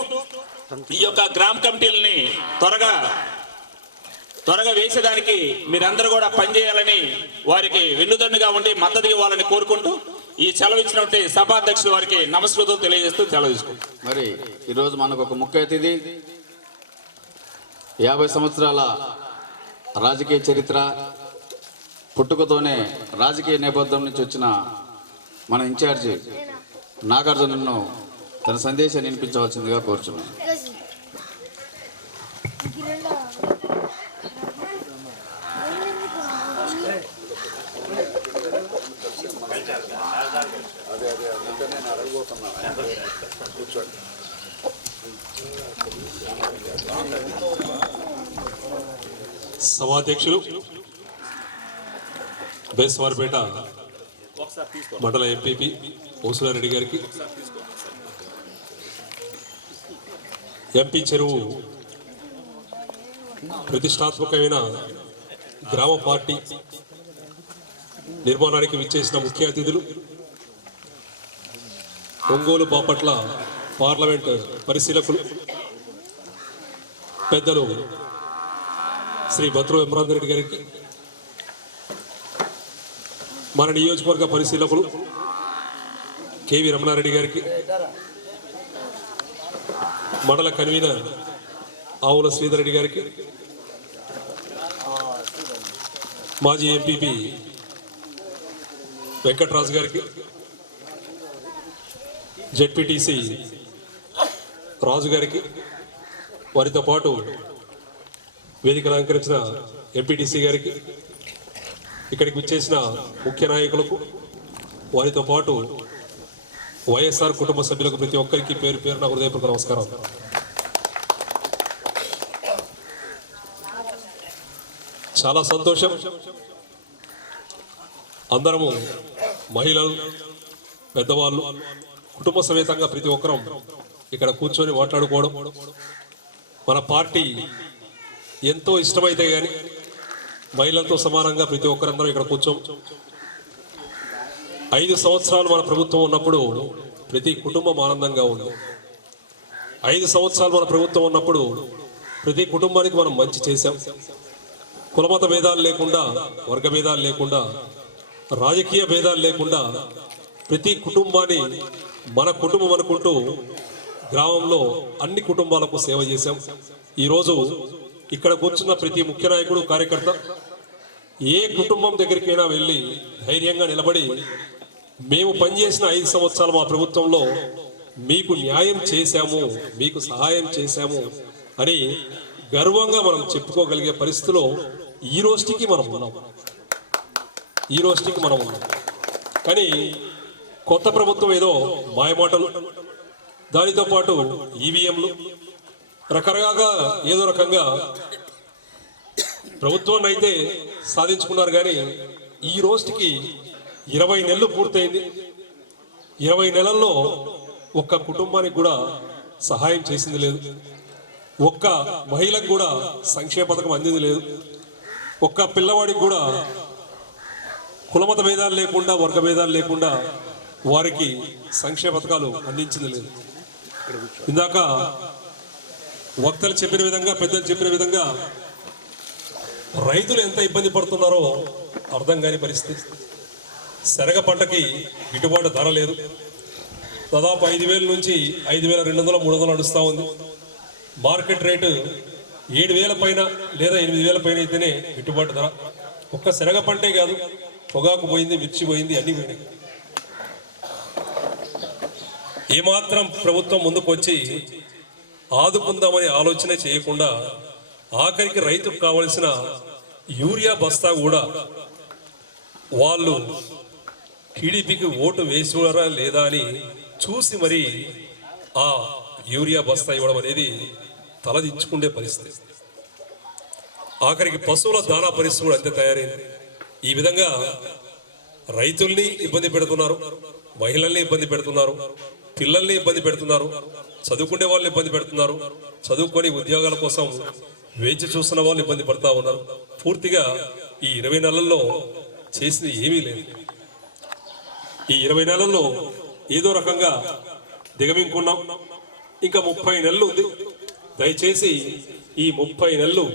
ఈ యొక్క గ్రామ కమిటీలని త్వరగా వేసేదానికి మీరందరూ కూడా పనిచేయాలని వారికి వెన్నుదన్నుగా ఉండి మద్దతు ఇవ్వాలని కోరుకుంటూ ఈ సెలవు ఇచ్చినట్టు సభాధ్యక్షులు వారికి నమస్కృతం తెలియజేస్తూ సెలవు తీసుకుంటాం. మరి ఈరోజు మనకు ఒక ముఖ్య అతిథి 50 సంవత్సరాల రాజకీయ చరిత్ర, పుట్టుకతోనే రాజకీయ నేపథ్యం నుంచి వచ్చిన మన ఇన్ఛార్జి నాగార్జునను తన సందేశాన్ని వినిపించవలసిందిగా కోరుచున్నాను. సభాధ్యక్షులు బేస్వారిపేట మండల ఎంపీపీ ఓసులారెడ్డి గారికి, ఎంపీ చెరువు ప్రతిష్టాత్మకమైన గ్రామ పార్టీ నిర్మాణానికి విచ్చేసిన ముఖ్య అతిథులు, ఒంగోలు బాపట్ల పార్లమెంట్ పరిశీలకులు పెద్దలు శ్రీ బత్రు ఇమ్రాన్ రెడ్డి గారికి, మన నియోజకవర్గ పరిశీలకులు కేవి రమణారెడ్డి గారికి, మండల కన్వీనర్ ఆవుల శ్రీధర్ రెడ్డి గారికి, మాజీ ఎంపీపీ వెంకట్రాజు గారికి, జెడ్పీటీసీ రాజు గారికి, వారితో పాటు వేదికను అలంకరించిన ఎంపీటీసీ గారికి, ఇక్కడికి విచ్చేసిన ముఖ్య నాయకులకు, వారితో పాటు వైఎస్ఆర్ కుటుంబ సభ్యులకు ప్రతి ఒక్కరికి పేరు పేరున హృదయపూర్వక నమస్కారం. చాలా సంతోషం. అందరము మహిళలు, పెద్దవాళ్ళు కుటుంబ సమేతంగా ప్రతి ఒక్కరం ఇక్కడ కూర్చొని మాట్లాడుకోవడం, మన పార్టీ ఎంతో ఇష్టమైతే కానీ మహిళలతో సమానంగా ప్రతి ఒక్కరందరం ఇక్కడ కూర్చోం. 5 సంవత్సరాలు మన ప్రభుత్వం ఉన్నప్పుడు ప్రతి కుటుంబం ఆనందంగా ఉంది. 5 సంవత్సరాలు మన ప్రభుత్వం ఉన్నప్పుడు ప్రతి కుటుంబానికి మనం మంచి చేశాం. కులమత భేదాలు లేకుండా, వర్గ భేదాలు లేకుండా, రాజకీయ భేదాలు లేకుండా ప్రతి కుటుంబాన్ని మన కుటుంబం అనుకుంటూ గ్రామంలో అన్ని కుటుంబాలకు సేవ చేశాం. ఈరోజు ఇక్కడ కూర్చున్న ప్రతి ముఖ్య నాయకుడు, కార్యకర్త ఏ కుటుంబం దగ్గరికైనా వెళ్ళి ధైర్యంగా నిలబడి మేము పనిచేసిన 5 సంవత్సరాలు మా ప్రభుత్వంలో మీకు న్యాయం చేశాము, మీకు సహాయం చేశాము అని గర్వంగా మనం చెప్పుకోగలిగే పరిస్థితిలో ఈ రోజుకి మనం ఉన్నాం. కానీ కొత్త ప్రభుత్వం ఏదో మాయమాటలు, దానితో పాటు ఈవీఎంలు, రకరకాలుగా ఏదో రకంగా ప్రభుత్వాన్ని అయితే సాధించుకున్నారు. కానీ ఈ రోజుకి 20 నెలలు పూర్తయింది. 20 నెలల్లో ఒక్క కుటుంబానికి కూడా సహాయం చేసింది లేదు. ఒక్క మహిళకు కూడా సంక్షేమ పథకం అందింది లేదు. ఒక్క పిల్లవాడికి కూడా కులమత భేదాలు లేకుండా, వర్గ భేదాలు లేకుండా వారికి సంక్షేమ పథకాలు అందించింది లేదు. ఇందాక వక్తలు చెప్పిన విధంగా, పెద్దలు చెప్పిన విధంగా రైతులు ఎంత ఇబ్బంది పడుతున్నారో అర్థం కాని పరిస్థితి. శనగ పంటకి గిట్టుబాటు ధర లేదు. దాదాపు 5,000 నుంచి 5,200, 300 నడుస్తూ ఉంది. మార్కెట్ రేటు 7,000 పైన లేదా 8,000 పైన అయితేనే గిట్టుబాటు ధర. ఒక్క శనగ పంటే కాదు, పొగాకు పోయింది, మిర్చి పోయింది, అన్ని పోయినాయి. ఏమాత్రం ప్రభుత్వం ముందుకు వచ్చి ఆదుకుందామని ఆలోచన చేయకుండా ఆఖరికి రైతుకు కావలసిన యూరియా బస్తా కూడా వాళ్ళు టీడీపీకి ఓటు వేసినారా లేదా అని చూసి మరి ఆ యూరియా బస్తా ఇవ్వడం అనేది తలదించుకునే పరిస్థితి. ఆఖరికి పశువుల దానా పరిస్థితి కూడా అంతే తయారైంది. ఈ విధంగా రైతుల్ని ఇబ్బంది పెడుతున్నారు, మహిళల్ని ఇబ్బంది పెడుతున్నారు, పిల్లల్ని ఇబ్బంది పెడుతున్నారు, చదువుకునే వాళ్ళని ఇబ్బంది పెడుతున్నారు, చదువుకొని ఉద్యోగాల కోసం వేచి చూస్తున్న వాళ్ళు ఇబ్బంది పడుతూ ఉన్నారు. పూర్తిగా ఈ 20 నెలల్లో చేసింది ఏమీ లేదు. ఈ 20 నెలల్లో ఏదో రకంగా దిగమింగుకున్నాం. ఇంకా 30 నెలలు ఉంది. దయచేసి ఈ 30 నెలలు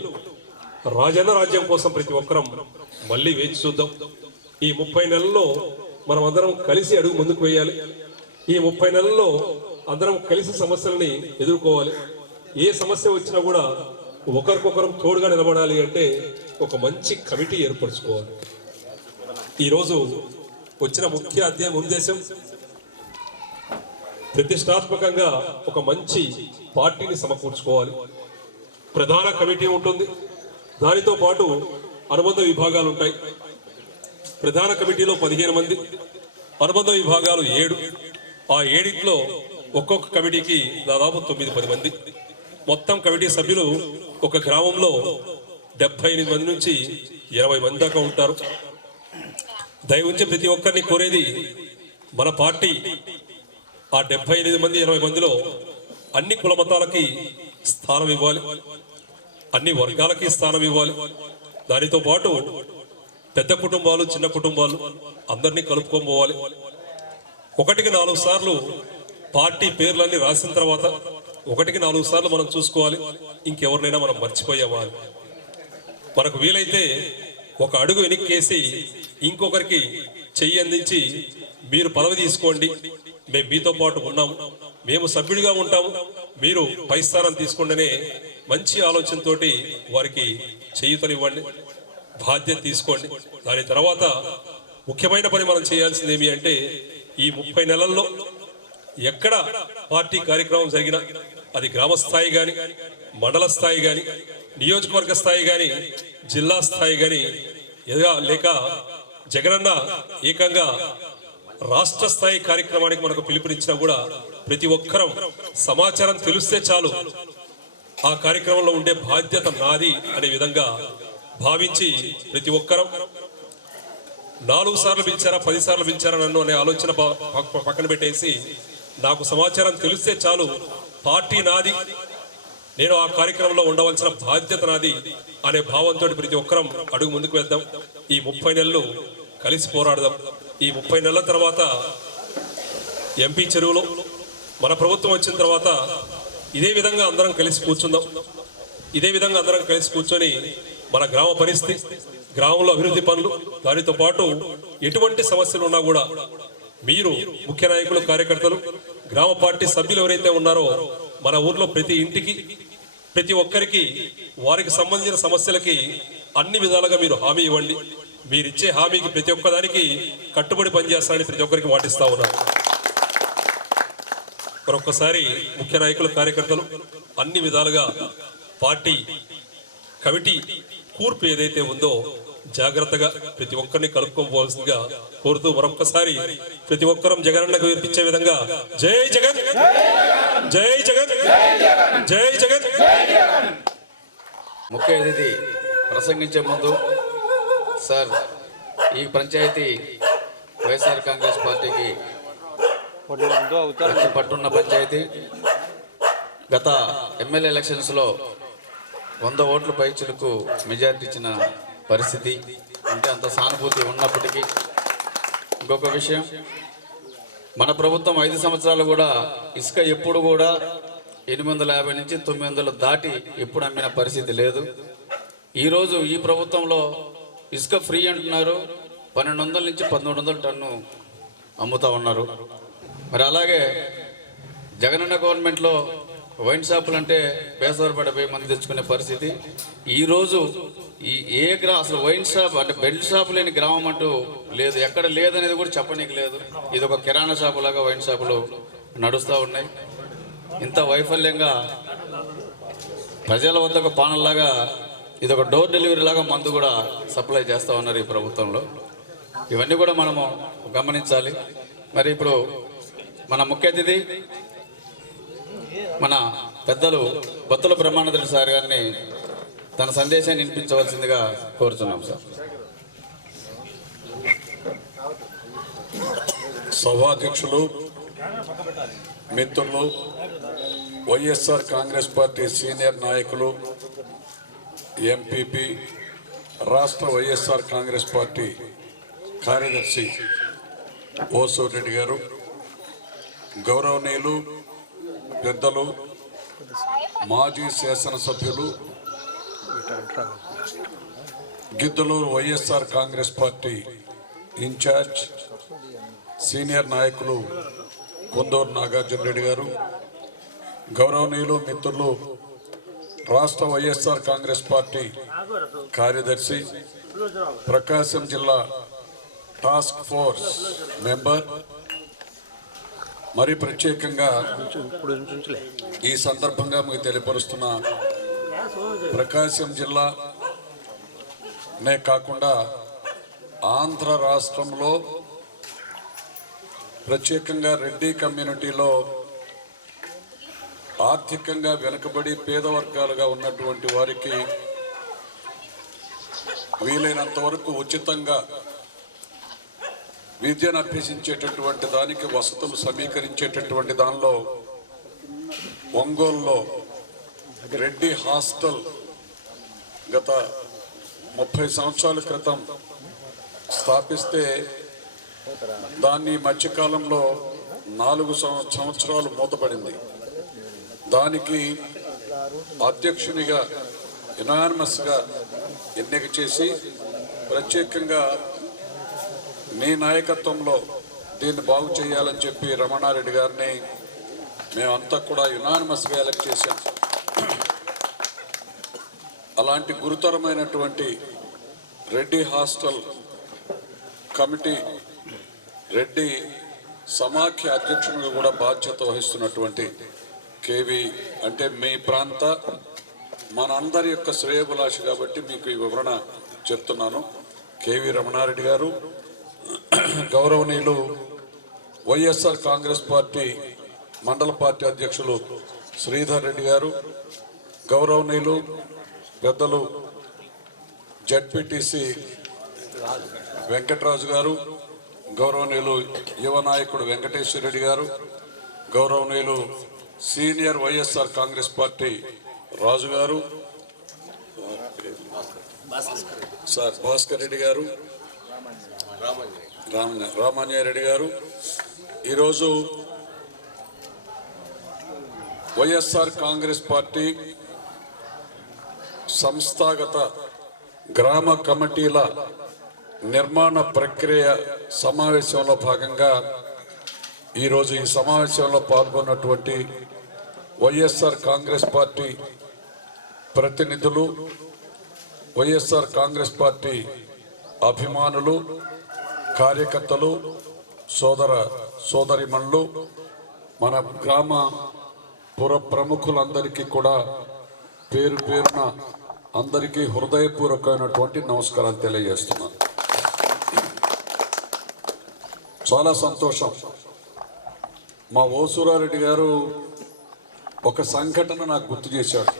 రాజన్న రాజ్యం కోసం ప్రతి ఒక్కరం మళ్ళీ వేచి చూద్దాం. ఈ 30 నెలల్లో మనం అందరం కలిసి అడుగు ముందుకు వేయాలి. ఈ 30 నెలల్లో అందరం కలిసి సమస్యలని ఎదుర్కోవాలి. ఏ సమస్య వచ్చినా కూడా ఒకరికొకరం తోడుగా నిలబడాలి అంటే ఒక మంచి కమిటీ ఏర్పరచుకోవాలి. ఈరోజు వచ్చిన ముఖ్య ఉద్దేశం ప్రతిష్టాత్మకంగా ఒక మంచి పార్టీని సమకూర్చుకోవాలి. ప్రధాన కమిటీ ఉంటుంది, దానితో పాటు అనుబంధ విభాగాలు ఉంటాయి. ప్రధాన కమిటీలో 15 మంది, అనుబంధ విభాగాలు 7, ఆ 7 ఒక్కొక్క కమిటీకి దాదాపు 9-10 మంది. మొత్తం కమిటీ సభ్యులు ఒక గ్రామంలో 78 మంది నుంచి 80 మంది దాకా ఉంటారు. దయవుంచి ప్రతి ఒక్కరిని కోరేది, మన పార్టీ ఆ 78 మంది 80 మందిలో అన్ని కుల మతాలకి స్థానం ఇవ్వాలి, అన్ని వర్గాలకి స్థానం ఇవ్వాలి. దానితో పాటు పెద్ద కుటుంబాలు చిన్న కుటుంబాలు అందరినీ కలుపుకోవాలి. 1కి 4 సార్లు పార్టీ పేర్లన్నీ రాసిన తర్వాత 1కి 4 సార్లు మనం చూసుకోవాలి, ఇంకెవరినైనా మనం మర్చిపోయామా అని. మనకు వీలైతే ఒక అడుగు వెనక్కేసి ఇంకొకరికి చెయ్యి అందించి, మీరు పదవి తీసుకోండి, మేము మీతో పాటు ఉన్నాము, మేము సభ్యుడిగా ఉంటాము, మీరు పై స్థానం తీసుకోండి మంచి ఆలోచనతోటి వారికి చేయూతనివ్వండి, బాధ్యత తీసుకోండి. దాని తర్వాత ముఖ్యమైన పని మనం చేయాల్సింది ఏమి అంటే, ఈ 30 నెలల్లో ఎక్కడ పార్టీ కార్యక్రమం జరిగినా అది గ్రామ స్థాయి కానీ, మండల స్థాయి కానీ, నియోజకవర్గ స్థాయి కానీ, జిల్లా స్థాయి కానీ, లేక జగనన్న ఏకంగా రాష్ట్ర స్థాయి కార్యక్రమానికి మనకు పిలుపునిచ్చినా కూడా ప్రతి ఒక్కరం సమాచారం తెలిస్తే చాలు, ఆ కార్యక్రమంలో ఉండే బాధ్యత నాది అనే విధంగా భావించి ప్రతి ఒక్కరం 4 సార్లు పిలిచారా 10 సార్లు పిలిచారా నన్ను అనే ఆలోచన పక్కన పెట్టేసి, నాకు సమాచారం తెలిస్తే చాలు, పార్టీ నాది, నేను ఆ కార్యక్రమంలో ఉండవలసిన బాధ్యత నాది అనే భావంతో ప్రతి ఒక్కరం అడుగు ముందుకు వేద్దాం. ఈ 30 నెలలు కలిసి పోరాడదాం. ఈ 30 నెలల తర్వాత ఎంపీ చెరువులో మన ప్రభుత్వం వచ్చిన తర్వాత ఇదే విధంగా అందరం కలిసి కూర్చుందాం. ఇదే విధంగా అందరం కలిసి కూర్చొని మన గ్రామ పరిస్థితి, గ్రామంలో అభివృద్ధి పనులు, దానితో పాటు ఎటువంటి సమస్యలు ఉన్నా కూడా మీరు ముఖ్య నాయకులు, కార్యకర్తలు, గ్రామ పార్టీ సభ్యులు ఎవరైతే ఉన్నారో మన ఊర్లో ప్రతి ఇంటికి, ప్రతి ఒక్కరికి వారికి సంబంధించిన సమస్యలకి అన్ని విధాలుగా మీరు హామీ ఇవ్వండి. మీరిచ్చే హామీకి ప్రతి ఒక్కదానికి కట్టుబడి పనిచేస్తారని ప్రతి ఒక్కరికి మాటిస్తా ఉన్నారు. మరొక్కసారి ముఖ్య నాయకులు, కార్యకర్తలు అన్ని విధాలుగా పార్టీ కమిటీ కూర్పు ఏదైతే ఉందో జాగ్రత్తగా ప్రతి ఒక్కరిని కలుపుకోవాల్సిందిగా కోరుతూ మరొక్కసారి ప్రతి ఒక్కరం జగనన్నకు వినిపించే విధంగా జై జగన్, జై జగన్, జై జగన్. ముఖ్య అతిథి ప్రసంగించే ముందు, సార్, ఈ పంచాయతీ వైఎస్ఆర్ కాంగ్రెస్ పార్టీకి పట్టున్న పంచాయతీ. గత ఎమ్మెల్యే ఎలక్షన్స్లో 100 ఓట్ల పైచులకు మెజారిటీ ఇచ్చిన పరిస్థితి, అంటే అంత సానుభూతి ఉన్నప్పటికీ, ఇంకొక విషయం, మన ప్రభుత్వం 5 సంవత్సరాలు కూడా ఇసుక ఎప్పుడు కూడా 850 నుంచి 900 దాటి ఎప్పుడు అమ్మిన పరిస్థితి లేదు. ఈరోజు ఈ ప్రభుత్వంలో ఇసుక ఫ్రీ అంటున్నారు, 1200 నుంచి 1300 టన్ను అమ్ముతా ఉన్నారు. మరి అలాగే జగనన్న గవర్నమెంట్లో వైన్ షాపులు అంటే బేసవరపడిపోయి మంది తెచ్చుకునే పరిస్థితి. ఈరోజు అసలు వైన్ షాప్ అంటే బెల్ట్ షాపు లేని గ్రామం అంటూ లేదు, ఎక్కడ లేదనేది కూడా చెప్పనీకి లేదు. ఇది ఒక కిరాణా షాపు లాగా వైన్ షాపులు నడుస్తూ ఉన్నాయి. ఇంత వైఫల్యంగా ప్రజల వద్ద ఒక పానల్లాగా ఇది ఒక డోర్ డెలివరీ లాగా మందు కూడా సప్లై చేస్తూ ఉన్నారు ఈ ప్రభుత్వంలో. ఇవన్నీ కూడా మనము గమనించాలి. మరి ఇప్పుడు మన ముఖ్య అతిథి మన పెద్దలు బత్తుల బ్రహ్మానందరెడ్డి సార్ గారిని తన సందేశాన్ని వినిపించవలసిందిగా కోరుతున్నాం సార్. సభాధ్యక్షులు, మిత్రులు, వైఎస్ఆర్ కాంగ్రెస్ పార్టీ సీనియర్ నాయకులు, ఎంపీపీ, రాష్ట్ర వైఎస్ఆర్ కాంగ్రెస్ పార్టీ కార్యదర్శి ఓసూరెడ్డి గారు, గౌరవనీయులు పెద్దలు, మాజీ శాసనసభ్యులు, Giddalur YSR Congress party incharge senior నాయకులు కొందూరు నాగార్జున రెడ్డి గారు, గౌరవనీయులు మిత్రులు, రాష్ట్ర వైఎస్ఆర్ కాంగ్రెస్ పార్టీ కార్యదర్శి, ప్రకాశం జిల్లా టాస్క్ ఫోర్స్ మెంబర్, మరి ప్రత్యేకంగా ఈ సందర్భంగా మీకు తెలియపరుస్తున్న ప్రకాశం జిల్లానే కాకుండా ఆంధ్ర రాష్ట్రంలో ప్రత్యేకంగా రెడ్డి కమ్యూనిటీలో ఆర్థికంగా వెనుకబడి పేద వర్గాలుగా ఉన్నటువంటి వారికి వీలైనంత వరకు ఉచితంగా విద్యను అభ్యసించేటటువంటి దానికి వసతులు సమీకరించేటటువంటి దానిలో ఒంగోలులో రెడ్డి హాస్టల్ గత 30 సంవత్సరాల క్రితం స్థాపిస్తే దాన్ని మధ్యకాలంలో 4 సంవత్సరాలు మూతపడింది. దానికి అధ్యక్షునిగా యునానిమస్గా ఎన్నిక చేసి ప్రత్యేకంగా నీ నాయకత్వంలో దీన్ని బాగు చేయాలని చెప్పి రమణారెడ్డి గారిని మేమంతా కూడా యునానిమస్గా ఎలక్ట్ చేశాం. అలాంటి గురుతరమైనటువంటి రెడ్డి హాస్టల్ కమిటీ రెడ్డి సమాఖ్య అధ్యక్షునిగా కూడా బాధ్యత వహిస్తున్నటువంటి కేవి అంటే మీ ప్రాంత మనందరి యొక్క శ్రేయోభిలాషి కాబట్టి మీకు ఈ వివరణ చెప్తున్నాను. కేవి రమణారెడ్డి గారు, గౌరవనీయులు వైఎస్ఆర్ కాంగ్రెస్ పార్టీ మండల పార్టీ అధ్యక్షులు శ్రీధర్ రెడ్డి గారు, గౌరవనీయులు పెద్దలు జడ్పీటీసీ వెంకటరాజు గారు, గౌరవనీయులు యువ నాయకుడు వెంకటేశ్వర రెడ్డి గారు, గౌరవనీయులు సీనియర్ వైఎస్ఆర్ కాంగ్రెస్ పార్టీ రాజు గారు, సార్ భాస్కర్ రెడ్డి గారు, రామాంజనేయ రెడ్డి గారు, ఈరోజు వైఎస్ఆర్ కాంగ్రెస్ పార్టీ సంస్థాగత గ్రామ కమిటీల నిర్మాణ ప్రక్రియ సమావేశంలో భాగంగా ఈరోజు ఈ సమావేశంలో పాల్గొన్నటువంటి వైఎస్ఆర్ కాంగ్రెస్ పార్టీ ప్రతినిధులు, వైఎస్ఆర్ కాంగ్రెస్ పార్టీ అభిమానులు, కార్యకర్తలు, సోదరిమణులు, మన గ్రామ పుర ప్రముఖులందరికీ కూడా పేరు పేరున అందరికీ హృదయపూర్వకమైనటువంటి నమస్కారాలు తెలియజేస్తున్నాను. చాలా సంతోషం. మా ఓసూరారెడ్డి గారు ఒక సంఘటన నాకు గుర్తు చేశాడు.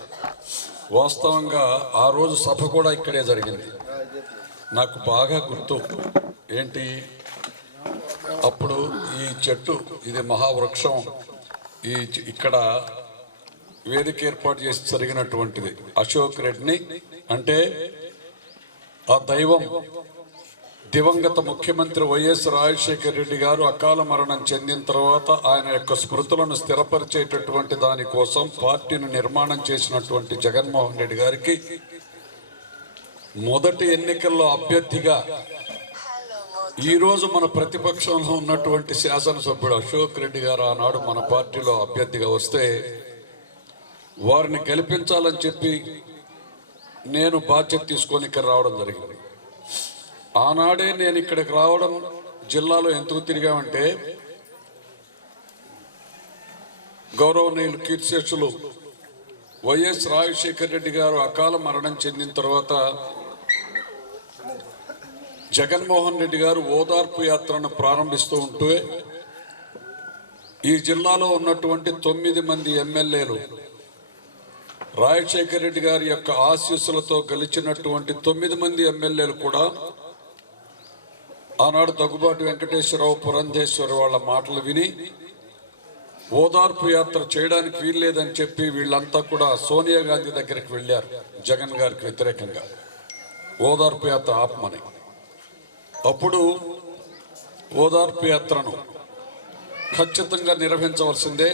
వాస్తవంగా ఆ రోజు సభ కూడా ఇక్కడే జరిగింది. నాకు బాగా గుర్తు ఏంటి, అప్పుడు ఈ చెట్టు ఇది మహావృక్షం, ఇక్కడ వేదిక ఏర్పాటు చేసి జరిగినటువంటిది. అశోక్ రెడ్డిని అంటే ఆ దైవం దివంగత ముఖ్యమంత్రి వైఎస్ రాజశేఖర రెడ్డి గారు అకాల మరణం చెందిన తర్వాత ఆయన యొక్క స్మృతులను స్థిరపరిచేటటువంటి దానికోసం పార్టీని నిర్మాణం చేసినటువంటి జగన్మోహన్ రెడ్డి గారికి మొదటి ఎన్నికల్లో అభ్యర్థిగా ఈరోజు మన ప్రతిపక్షంలో ఉన్నటువంటి శాసనసభ్యుడు అశోక్ రెడ్డి గారు ఆనాడు మన పార్టీలో అభ్యర్థిగా వస్తే వారిని గెలిపించాలని చెప్పి నేను బాధ్యత తీసుకొని ఇక్కడ రావడం జరిగింది. ఆనాడే నేను ఇక్కడికి రావడం జిల్లాలో ఎందుకు తిరిగామంటే గౌరవనీయులు కీర్తిశేషులు వైఎస్ రాజశేఖర రెడ్డి గారు అకాల మరణం చెందిన తర్వాత జగన్మోహన్ రెడ్డి గారు ఓదార్పు యాత్రను ప్రారంభిస్తూ ఉంటే ఈ జిల్లాలో ఉన్నటువంటి 9 మంది ఎమ్మెల్యేలు రాజశేఖర రెడ్డి గారి యొక్క ఆశీస్సులతో గెలిచినటువంటి 9 మంది ఎమ్మెల్యేలు కూడా ఆనాడు దగ్గుబాటి వెంకటేశ్వరరావు, పురంధేశ్వరి వాళ్ళ మాటలు విని ఓదార్పు యాత్ర చేయడానికి వీల్లేదని చెప్పి వీళ్ళంతా కూడా సోనియా గాంధీ దగ్గరికి వెళ్ళారు జగన్ గారికి వ్యతిరేకంగా ఓదార్పు యాత్ర ఆపమని. అప్పుడు ఓదార్పు యాత్రను ఖచ్చితంగా నిర్వహించవలసిందే,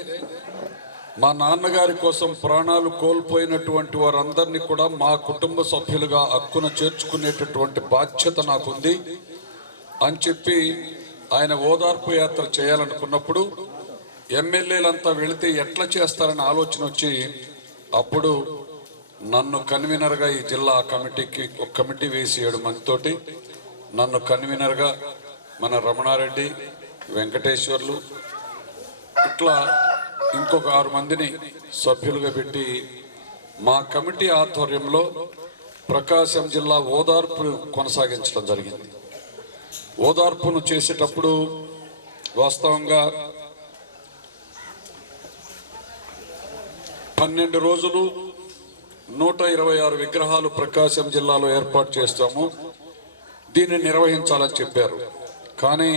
మా నాన్నగారి కోసం ప్రాణాలు కోల్పోయినటువంటి వారందరినీ కూడా మా కుటుంబ సభ్యులుగా హక్కున చేర్చుకునేటటువంటి బాధ్యత నాకుంది అని చెప్పి ఆయన ఓదార్పు యాత్ర చేయాలనుకున్నప్పుడు ఎమ్మెల్యేలంతా వెళితే ఎట్లా చేస్తారని ఆలోచన వచ్చి అప్పుడు నన్ను కన్వీనర్గా ఈ జిల్లా కమిటీకి ఒక కమిటీ వేసి 7 మందితోటి నన్ను కన్వీనర్గా మన రమణారెడ్డి, వెంకటేశ్వర్లు ఇట్లా ఇంకొక 6 మందిని సభ్యులుగా పెట్టి మా కమిటీ ఆధ్వర్యంలో ప్రకాశం జిల్లా ఓదార్పు కొనసాగించడం జరిగింది. ఓదార్పును చేసేటప్పుడు వాస్తవంగా 12 రోజులు 126 విగ్రహాలు ప్రకాశం జిల్లాలో ఏర్పాటు చేస్తాము, దీన్ని నిర్వహించాలని చెప్పారు. కానీ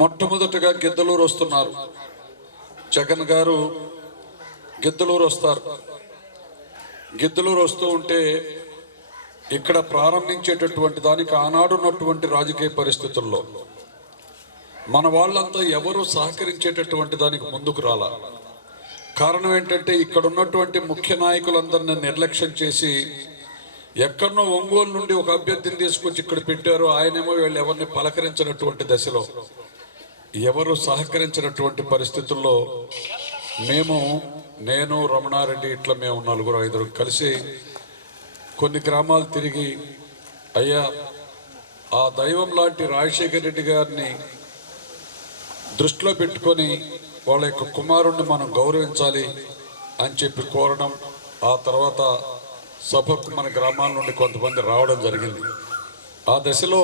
మొట్టమొదటగా గిద్దలూరు వస్తున్నారు. జగన్ గారు గిద్దలూరు వస్తారు. గిద్దలూరు వస్తూ ఉంటే ఇక్కడ ప్రారంభించేటటువంటి దానికి ఆనాడు ఉన్నటువంటి రాజకీయ పరిస్థితుల్లో మన వాళ్ళంతా ఎవరు సహకరించేటటువంటి దానికి ముందుకు రాలా. కారణం ఏంటంటే ఇక్కడ ఉన్నటువంటి ముఖ్య నాయకులందరినీ నిర్లక్ష్యం చేసి ఎక్కడనో ఒంగోలు నుండి ఒక అభ్యర్థిని తీసుకొచ్చి ఇక్కడ పెట్టారు. ఆయనేమో వీళ్ళు ఎవరిని పలకరించినటువంటి దశలో, ఎవరు సహకరించినటువంటి పరిస్థితుల్లో నేను రమణారెడ్డి ఇట్లా మేము 4-5 కలిసి కొన్ని గ్రామాలు తిరిగి, అయ్యా ఆ దైవం లాంటి రాజశేఖర రెడ్డి గారిని దృష్టిలో పెట్టుకొని వాళ్ళ యొక్క కుమారుణ్ణి మనం గౌరవించాలి అని చెప్పి కోరడం, ఆ తర్వాత సభకు మన గ్రామాల నుండి కొంతమంది రావడం జరిగింది. ఆ దశలో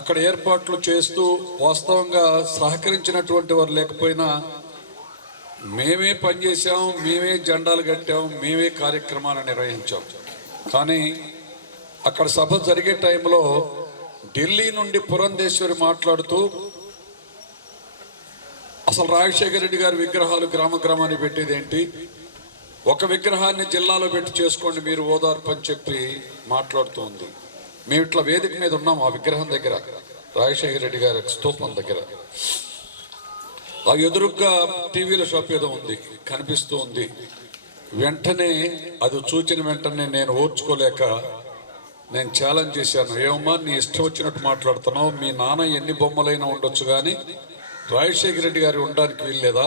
అక్కడ ఏర్పాట్లు చేస్తూ వాస్తవంగా సహకరించినటువంటి వారు లేకపోయినా మేమే పనిచేసాం, మేమే జెండాలు కట్టాం, మేమే కార్యక్రమాన్ని నిర్వహించాం. కానీ అక్కడ సభ జరిగే టైంలో ఢిల్లీ నుండి పురంధేశ్వరి మాట్లాడుతూ అసలు రాజశేఖర రెడ్డి గారి విగ్రహాలు గ్రామాన్ని పెట్టేది ఏంటి, ఒక విగ్రహాన్ని జిల్లాలో పెట్టి చేసుకోండి మీరు ఓదార్పు అని చెప్పి మాట్లాడుతూ ఉంది. మేము ఇట్లా వేదిక మీద ఉన్నాం ఆ విగ్రహం దగ్గర, రాజశేఖర రెడ్డి గారి స్తూపం దగ్గర. ఆ ఎదురుగ్గా టీవీలో షాప్ ఏదో ఉంది, కనిపిస్తూ ఉంది. వెంటనే అది చూచిన వెంటనే నేను ఓర్చుకోలేక నేను ఛాలెంజ్ చేశాను, ఏమమ్మా నీ ఇష్టం వచ్చినట్టు మాట్లాడుతున్నావు, మీ నాన్న ఎన్ని బొమ్మలైనా ఉండొచ్చు కానీ రాజశేఖర రెడ్డి గారి ఉండడానికి వీల్లేదా,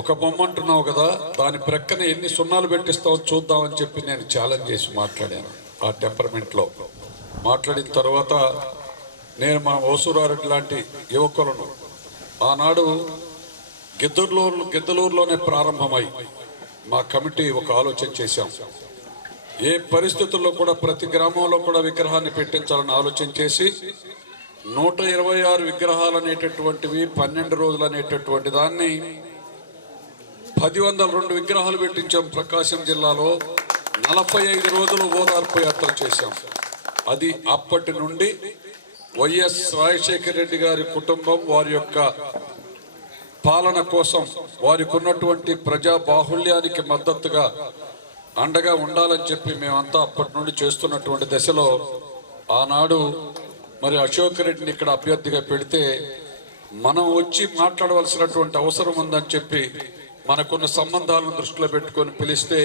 ఒక బొమ్మ అంటున్నావు కదా దాని ప్రక్కన ఎన్ని సున్నాలు పెట్టిస్తావో చూద్దామని చెప్పి నేను ఛాలెంజ్ చేసి మాట్లాడాను. ఆ టెంపర్మెంట్లో మాట్లాడిన తర్వాత నేను మన ఓసూరారెడ్డి లాంటి యువకులను ఆనాడు గిద్దలూరులోనే ప్రారంభమై మా కమిటీ ఒక ఆలోచన చేశాం. ఏ పరిస్థితుల్లో కూడా ప్రతి గ్రామంలో కూడా విగ్రహాన్ని పెట్టించాలని ఆలోచన చేసి 126 విగ్రహాలు అనేటటువంటివి 12 రోజులు అనేటటువంటి దాన్ని 1002 విగ్రహాలు పెట్టించాం. ప్రకాశం జిల్లాలో 45 రోజులు ఓదార్పు యాత్ర చేశాం. అది అప్పటి నుండి వైఎస్ రాజశేఖర రెడ్డి గారి కుటుంబం వారి యొక్క పాలన కోసం వారికి ఉన్నటువంటి ప్రజా బాహుళ్యానికి మద్దతుగా అండగా ఉండాలని చెప్పి మేమంతా అప్పటి నుండి చేస్తున్నటువంటి దశలో ఆనాడు మరి అశోక్ రెడ్డిని ఇక్కడ అభ్యర్థిగా పెడితే మనం వచ్చి మాట్లాడవలసినటువంటి అవసరం ఉందని చెప్పి మనకున్న సంబంధాలను దృష్టిలో పెట్టుకొని పిలిస్తే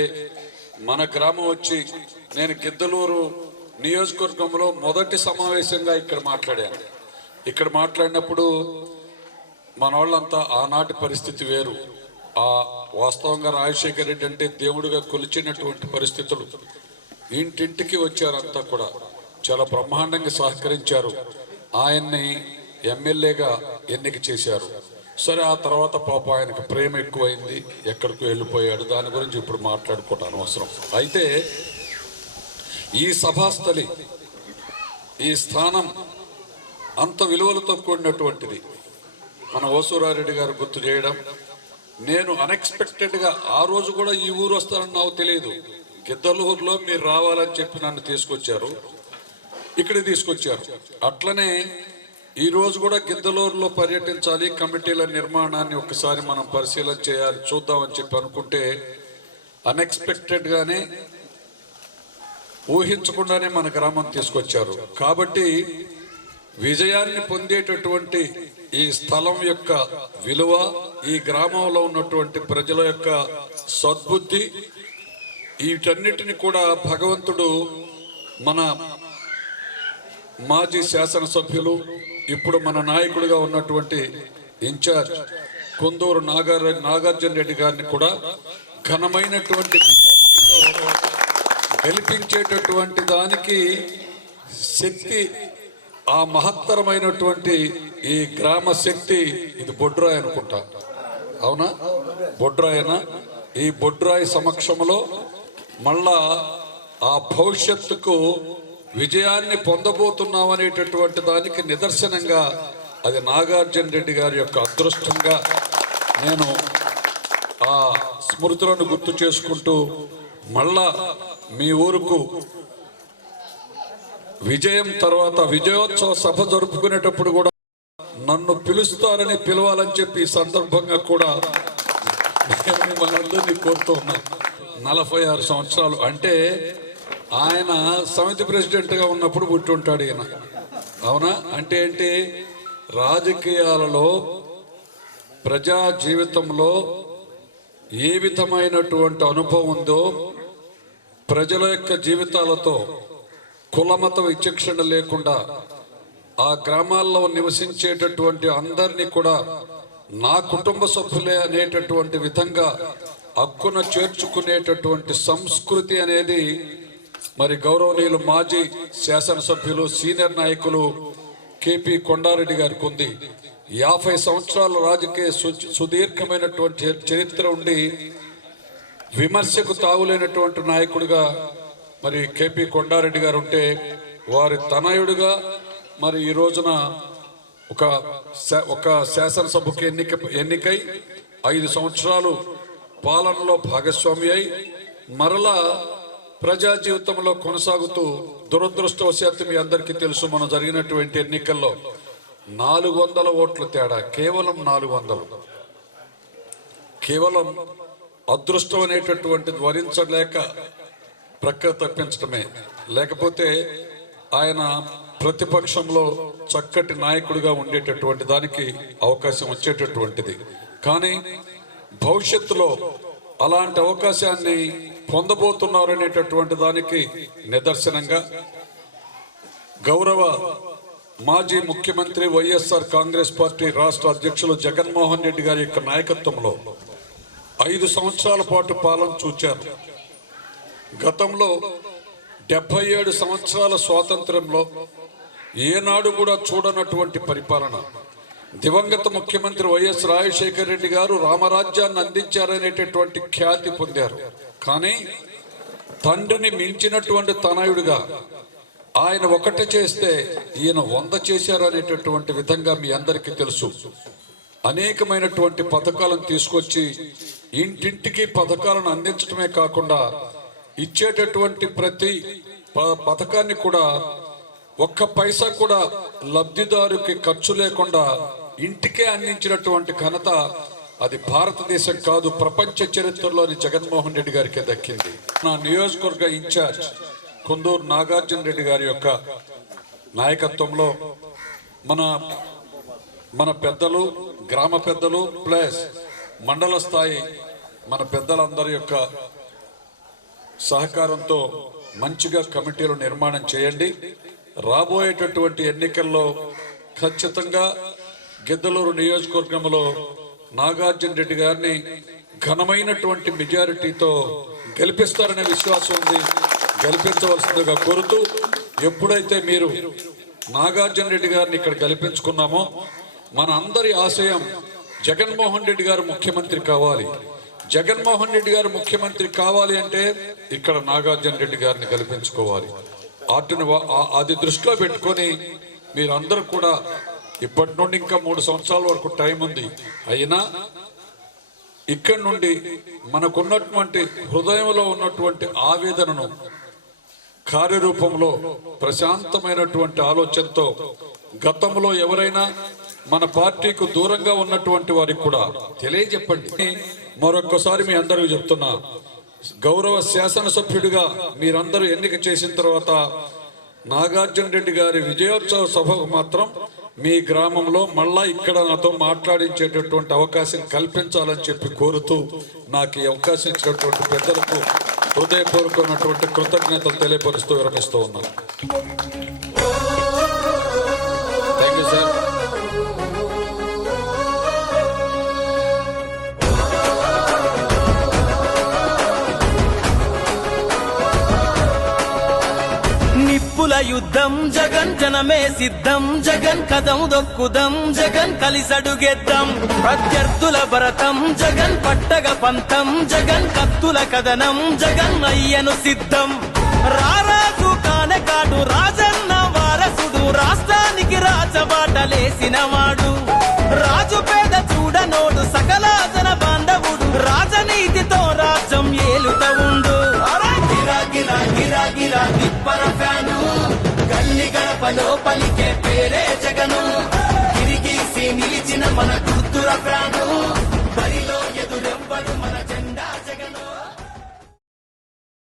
మన గ్రామం వచ్చి నేను గిద్దలూరు నియోజకవర్గంలో మొదటి సమావేశంగా ఇక్కడ మాట్లాడాను. ఇక్కడ మాట్లాడినప్పుడు మన వాళ్ళంతా ఆనాటి పరిస్థితి వేరు. ఆ వాస్తవంగా రాజశేఖర రెడ్డి అంటే దేవుడిగా కొలిచినటువంటి పరిస్థితులు. ఇంటింటికి వచ్చారంతా కూడా చాలా బ్రహ్మాండంగా సహకరించారు. ఆయన్ని ఎమ్మెల్యేగా ఎన్నిక చేశారు. సరే ఆ తర్వాత పాప ఆయనకు ప్రేమ ఎక్కువైంది, ఎక్కడికి వెళ్ళిపోయాడు, దాని గురించి ఇప్పుడు మాట్లాడుకోవడం అనవసరం. అయితే ఈ సభాస్థలి, ఈ స్థానం అంత విలువలతో కూడినటువంటిది. మన ఓసూరారెడ్డి గారు గుర్తు చేయడం, నేను అన్ఎక్స్పెక్టెడ్గా ఆ రోజు కూడా ఈ ఊరు వస్తానని నాకు తెలియదు. గిద్దలూరులో మీరు రావాలని చెప్పి నన్ను తీసుకొచ్చారు, ఇక్కడికి తీసుకొచ్చారు. అట్లనే ఈరోజు కూడా గిద్దలూరులో పర్యటించాలి, కమిటీల నిర్మాణాన్ని ఒకసారి మనం పరిశీలన చేయాలి, చూద్దామని చెప్పి అనుకుంటే అన్ఎక్స్పెక్టెడ్గానే ఊహించకుండానే మన గ్రామం తీసుకొచ్చారు. కాబట్టి విజయాన్ని పొందేటటువంటి ఈ స్థలం యొక్క విలువ, ఈ గ్రామంలో ఉన్నటువంటి ప్రజల యొక్క సద్బుద్ధి, వీటన్నిటిని కూడా భగవంతుడు మన మాజీ శాసనసభ్యులు ఇప్పుడు మన నాయకుడిగా ఉన్నటువంటి ఇన్ఛార్జ్ కొందూరు నాగార్జున రెడ్డి గారిని కూడా ఘనమైనటువంటి గెలిపించేటటువంటి దానికి శక్తి, ఆ మహత్తరమైనటువంటి ఈ గ్రామ శక్తి, ఇది బొడ్రాయి అనుకుంటా, అవునా? బొడ్రాయనా? ఈ బొడ్రాయి సమక్షంలో మళ్ళా ఆ భవిష్యత్తుకు విజయాన్ని పొందబోతున్నాం అనేటటువంటి దానికి నిదర్శనంగా అది నాగార్జున రెడ్డి గారి యొక్క అదృష్టంగా నేను ఆ స్మృతులను గుర్తు చేసుకుంటూ మళ్ళా మీ ఊరుకు విజయం తర్వాత విజయోత్సవ సభ జరుపుకునేటప్పుడు కూడా నన్ను పిలుస్తారని పిలవాలని చెప్పి ఈ సందర్భంగా కూడా మనందరినీ కోరుతూ ఉన్నాను. 46 సంవత్సరాలు అంటే ఆయన సమితి ప్రెసిడెంట్గా ఉన్నప్పుడు పుట్టి ఉంటాడు ఈయన. అవునా? అంటే ఏంటి, రాజకీయాలలో ప్రజా జీవితంలో ఏ విధమైనటువంటి అనుభవం ఉందో, ప్రజల యొక్క జీవితాలతో కులమత విచక్షణ లేకుండా ఆ గ్రామాల్లో నివసించేటటువంటి అందరినీ కూడా నా కుటుంబ సభ్యులే అనేటటువంటి విధంగా హక్కున చేర్చుకునేటటువంటి సంస్కృతి అనేది మరి గౌరవనీయులు మాజీ శాసనసభ్యులు సీనియర్ నాయకులు కేపీ కొండారెడ్డి గారికి ఉంది. 50 సంవత్సరాల రాజకీయ సుదీర్ఘమైనటువంటి చరిత్ర ఉండి విమర్శకు తావులేనటువంటి నాయకుడిగా మరి కేపీ కొండారెడ్డి గారు ఉంటే, వారి తనయుడుగా మరి ఈ రోజున ఒక శాసనసభకు ఎన్నికై 5 సంవత్సరాలు పాలనలో భాగస్వామి అయి మరలా ప్రజా జీవితంలో కొనసాగుతూ దురదృష్టవశాత్తు మీ అందరికీ తెలుసు, మనం జరిగినటువంటి ఎన్నికల్లో 400 ఓట్ల తేడా, కేవలం 400. కేవలం అదృష్టం అనేటటువంటిది వరించలేక ప్రక్క తప్పించడమే. లేకపోతే ఆయన ప్రతిపక్షంలో చక్కటి నాయకుడిగా ఉండేటటువంటి దానికి అవకాశం వచ్చేటటువంటిది. కానీ భవిష్యత్తులో అలాంటి అవకాశాన్ని పొందబోతున్నారనేటటువంటి దానికి నిదర్శనంగా గౌరవ మాజీ ముఖ్యమంత్రి వైఎస్ఆర్ కాంగ్రెస్ పార్టీ రాష్ట్ర అధ్యక్షులు జగన్మోహన్ రెడ్డి గారి యొక్క నాయకత్వంలో 5 సంవత్సరాల పాటు పాలన చూచారు. గతంలో 77 సంవత్సరాల స్వాతంత్రంలో ఏనాడు కూడా చూడనటువంటి పరిపాలన. దివంగత ముఖ్యమంత్రి వైఎస్ రాజశేఖర రెడ్డి గారు రామరాజ్యాన్ని అందించారనేటటువంటి ఖ్యాతి పొందారు. కానీ తండ్రిని మించినటువంటి తనయుడిగా ఆయన ఒకటి చేస్తే ఈయన 100 చేశారనేటటువంటి విధంగా మీ అందరికీ తెలుసు. అనేకమైనటువంటి పథకాలను తీసుకొచ్చి ఇంటింటికి పథకాలను అందించడమే కాకుండా ఇచ్చేటటువంటి ప్రతి పథకాన్ని కూడా ఒక్క పైసా కూడా లబ్ధిదారుకి ఖర్చు లేకుండా ఇంటికే అందించినటువంటి ఘనత అది భారతదేశం కాదు, ప్రపంచ చరిత్రలోని జగన్మోహన్ రెడ్డి గారికి దక్కింది. నా నియోజకవర్గ ఇన్ఛార్జ్ కుందూరు నాగార్జున రెడ్డి గారి యొక్క నాయకత్వంలో మన పెద్దలు, గ్రామ పెద్దలు ప్లస్ మండల స్థాయి మన పెద్దలందరి యొక్క సహకారంతో మంచిగా కమిటీలు నిర్మాణం చేయండి. రాబోయేటటువంటి ఎన్నికల్లో ఖచ్చితంగా గిద్దలూరు నియోజకవర్గంలో నాగార్జున రెడ్డి గారిని ఘనమైనటువంటి మెజారిటీతో గెలిపిస్తారనే విశ్వాసం ఉంది. గెలిపించవలసిందిగా కోరుతూ, ఎప్పుడైతే మీరు నాగార్జున రెడ్డి గారిని ఇక్కడ గెలిపించుకున్నామో మన అందరి ఆశయం జగన్మోహన్ రెడ్డి గారు ముఖ్యమంత్రి కావాలి. జగన్మోహన్ రెడ్డి గారు ముఖ్యమంత్రి కావాలి అంటే ఇక్కడ నాగార్జున రెడ్డి గారిని గెలిపించుకోవాలి. అది దృష్టిలో పెట్టుకొని మీరందరూ కూడా ఇప్పటి నుండి ఇంకా 3 సంవత్సరాల వరకు టైం ఉంది. అయినా ఇక్కడి నుండి మనకున్నటువంటి హృదయంలో ఉన్నటువంటి ఆవేదనను కార్యరూపంలో ప్రశాంతమైనటువంటి ఆలోచనతో గతంలో ఎవరైనా మన పార్టీకు దూరంగా ఉన్నటువంటి వారికి కూడా తెలియజెప్పండి. మరొక్కసారి మీ అందరికీ చెప్తున్నా, గౌరవ శాసనసభ్యుడిగా మీరందరూ ఎన్నిక చేసిన తర్వాత నాగార్జున రెడ్డి గారి విజయోత్సవ సభకు మాత్రం మీ గ్రామంలో మళ్ళా ఇక్కడ నాతో మాట్లాడించేటటువంటి అవకాశం కల్పించాలని చెప్పి కోరుతూ, నాకు ఈ అవకాశం ఇచ్చినటువంటి పెద్దలకు హృదయపూర్వకమైనటువంటి కృతజ్ఞతలు తెలియపరుస్తూ విరమిస్తూ ఉన్నాను. Thank you sir. నిప్పుల యుద్ధం జగన్, జనమే సిద్ధం జగన్, కదం దొక్కుదం జగన్, కలిసడుగేద్దాం ప్రత్యర్థుల భరతం జగన్, పట్టగ పంతం జగన్, కత్తుల కథనం జగన్, అయ్యను సిద్ధం రారాజు కానెకాడు రాజన్న వారసు వారసుడు రాష్ట్రానికి రాజబాటలేసినవాడు రాజ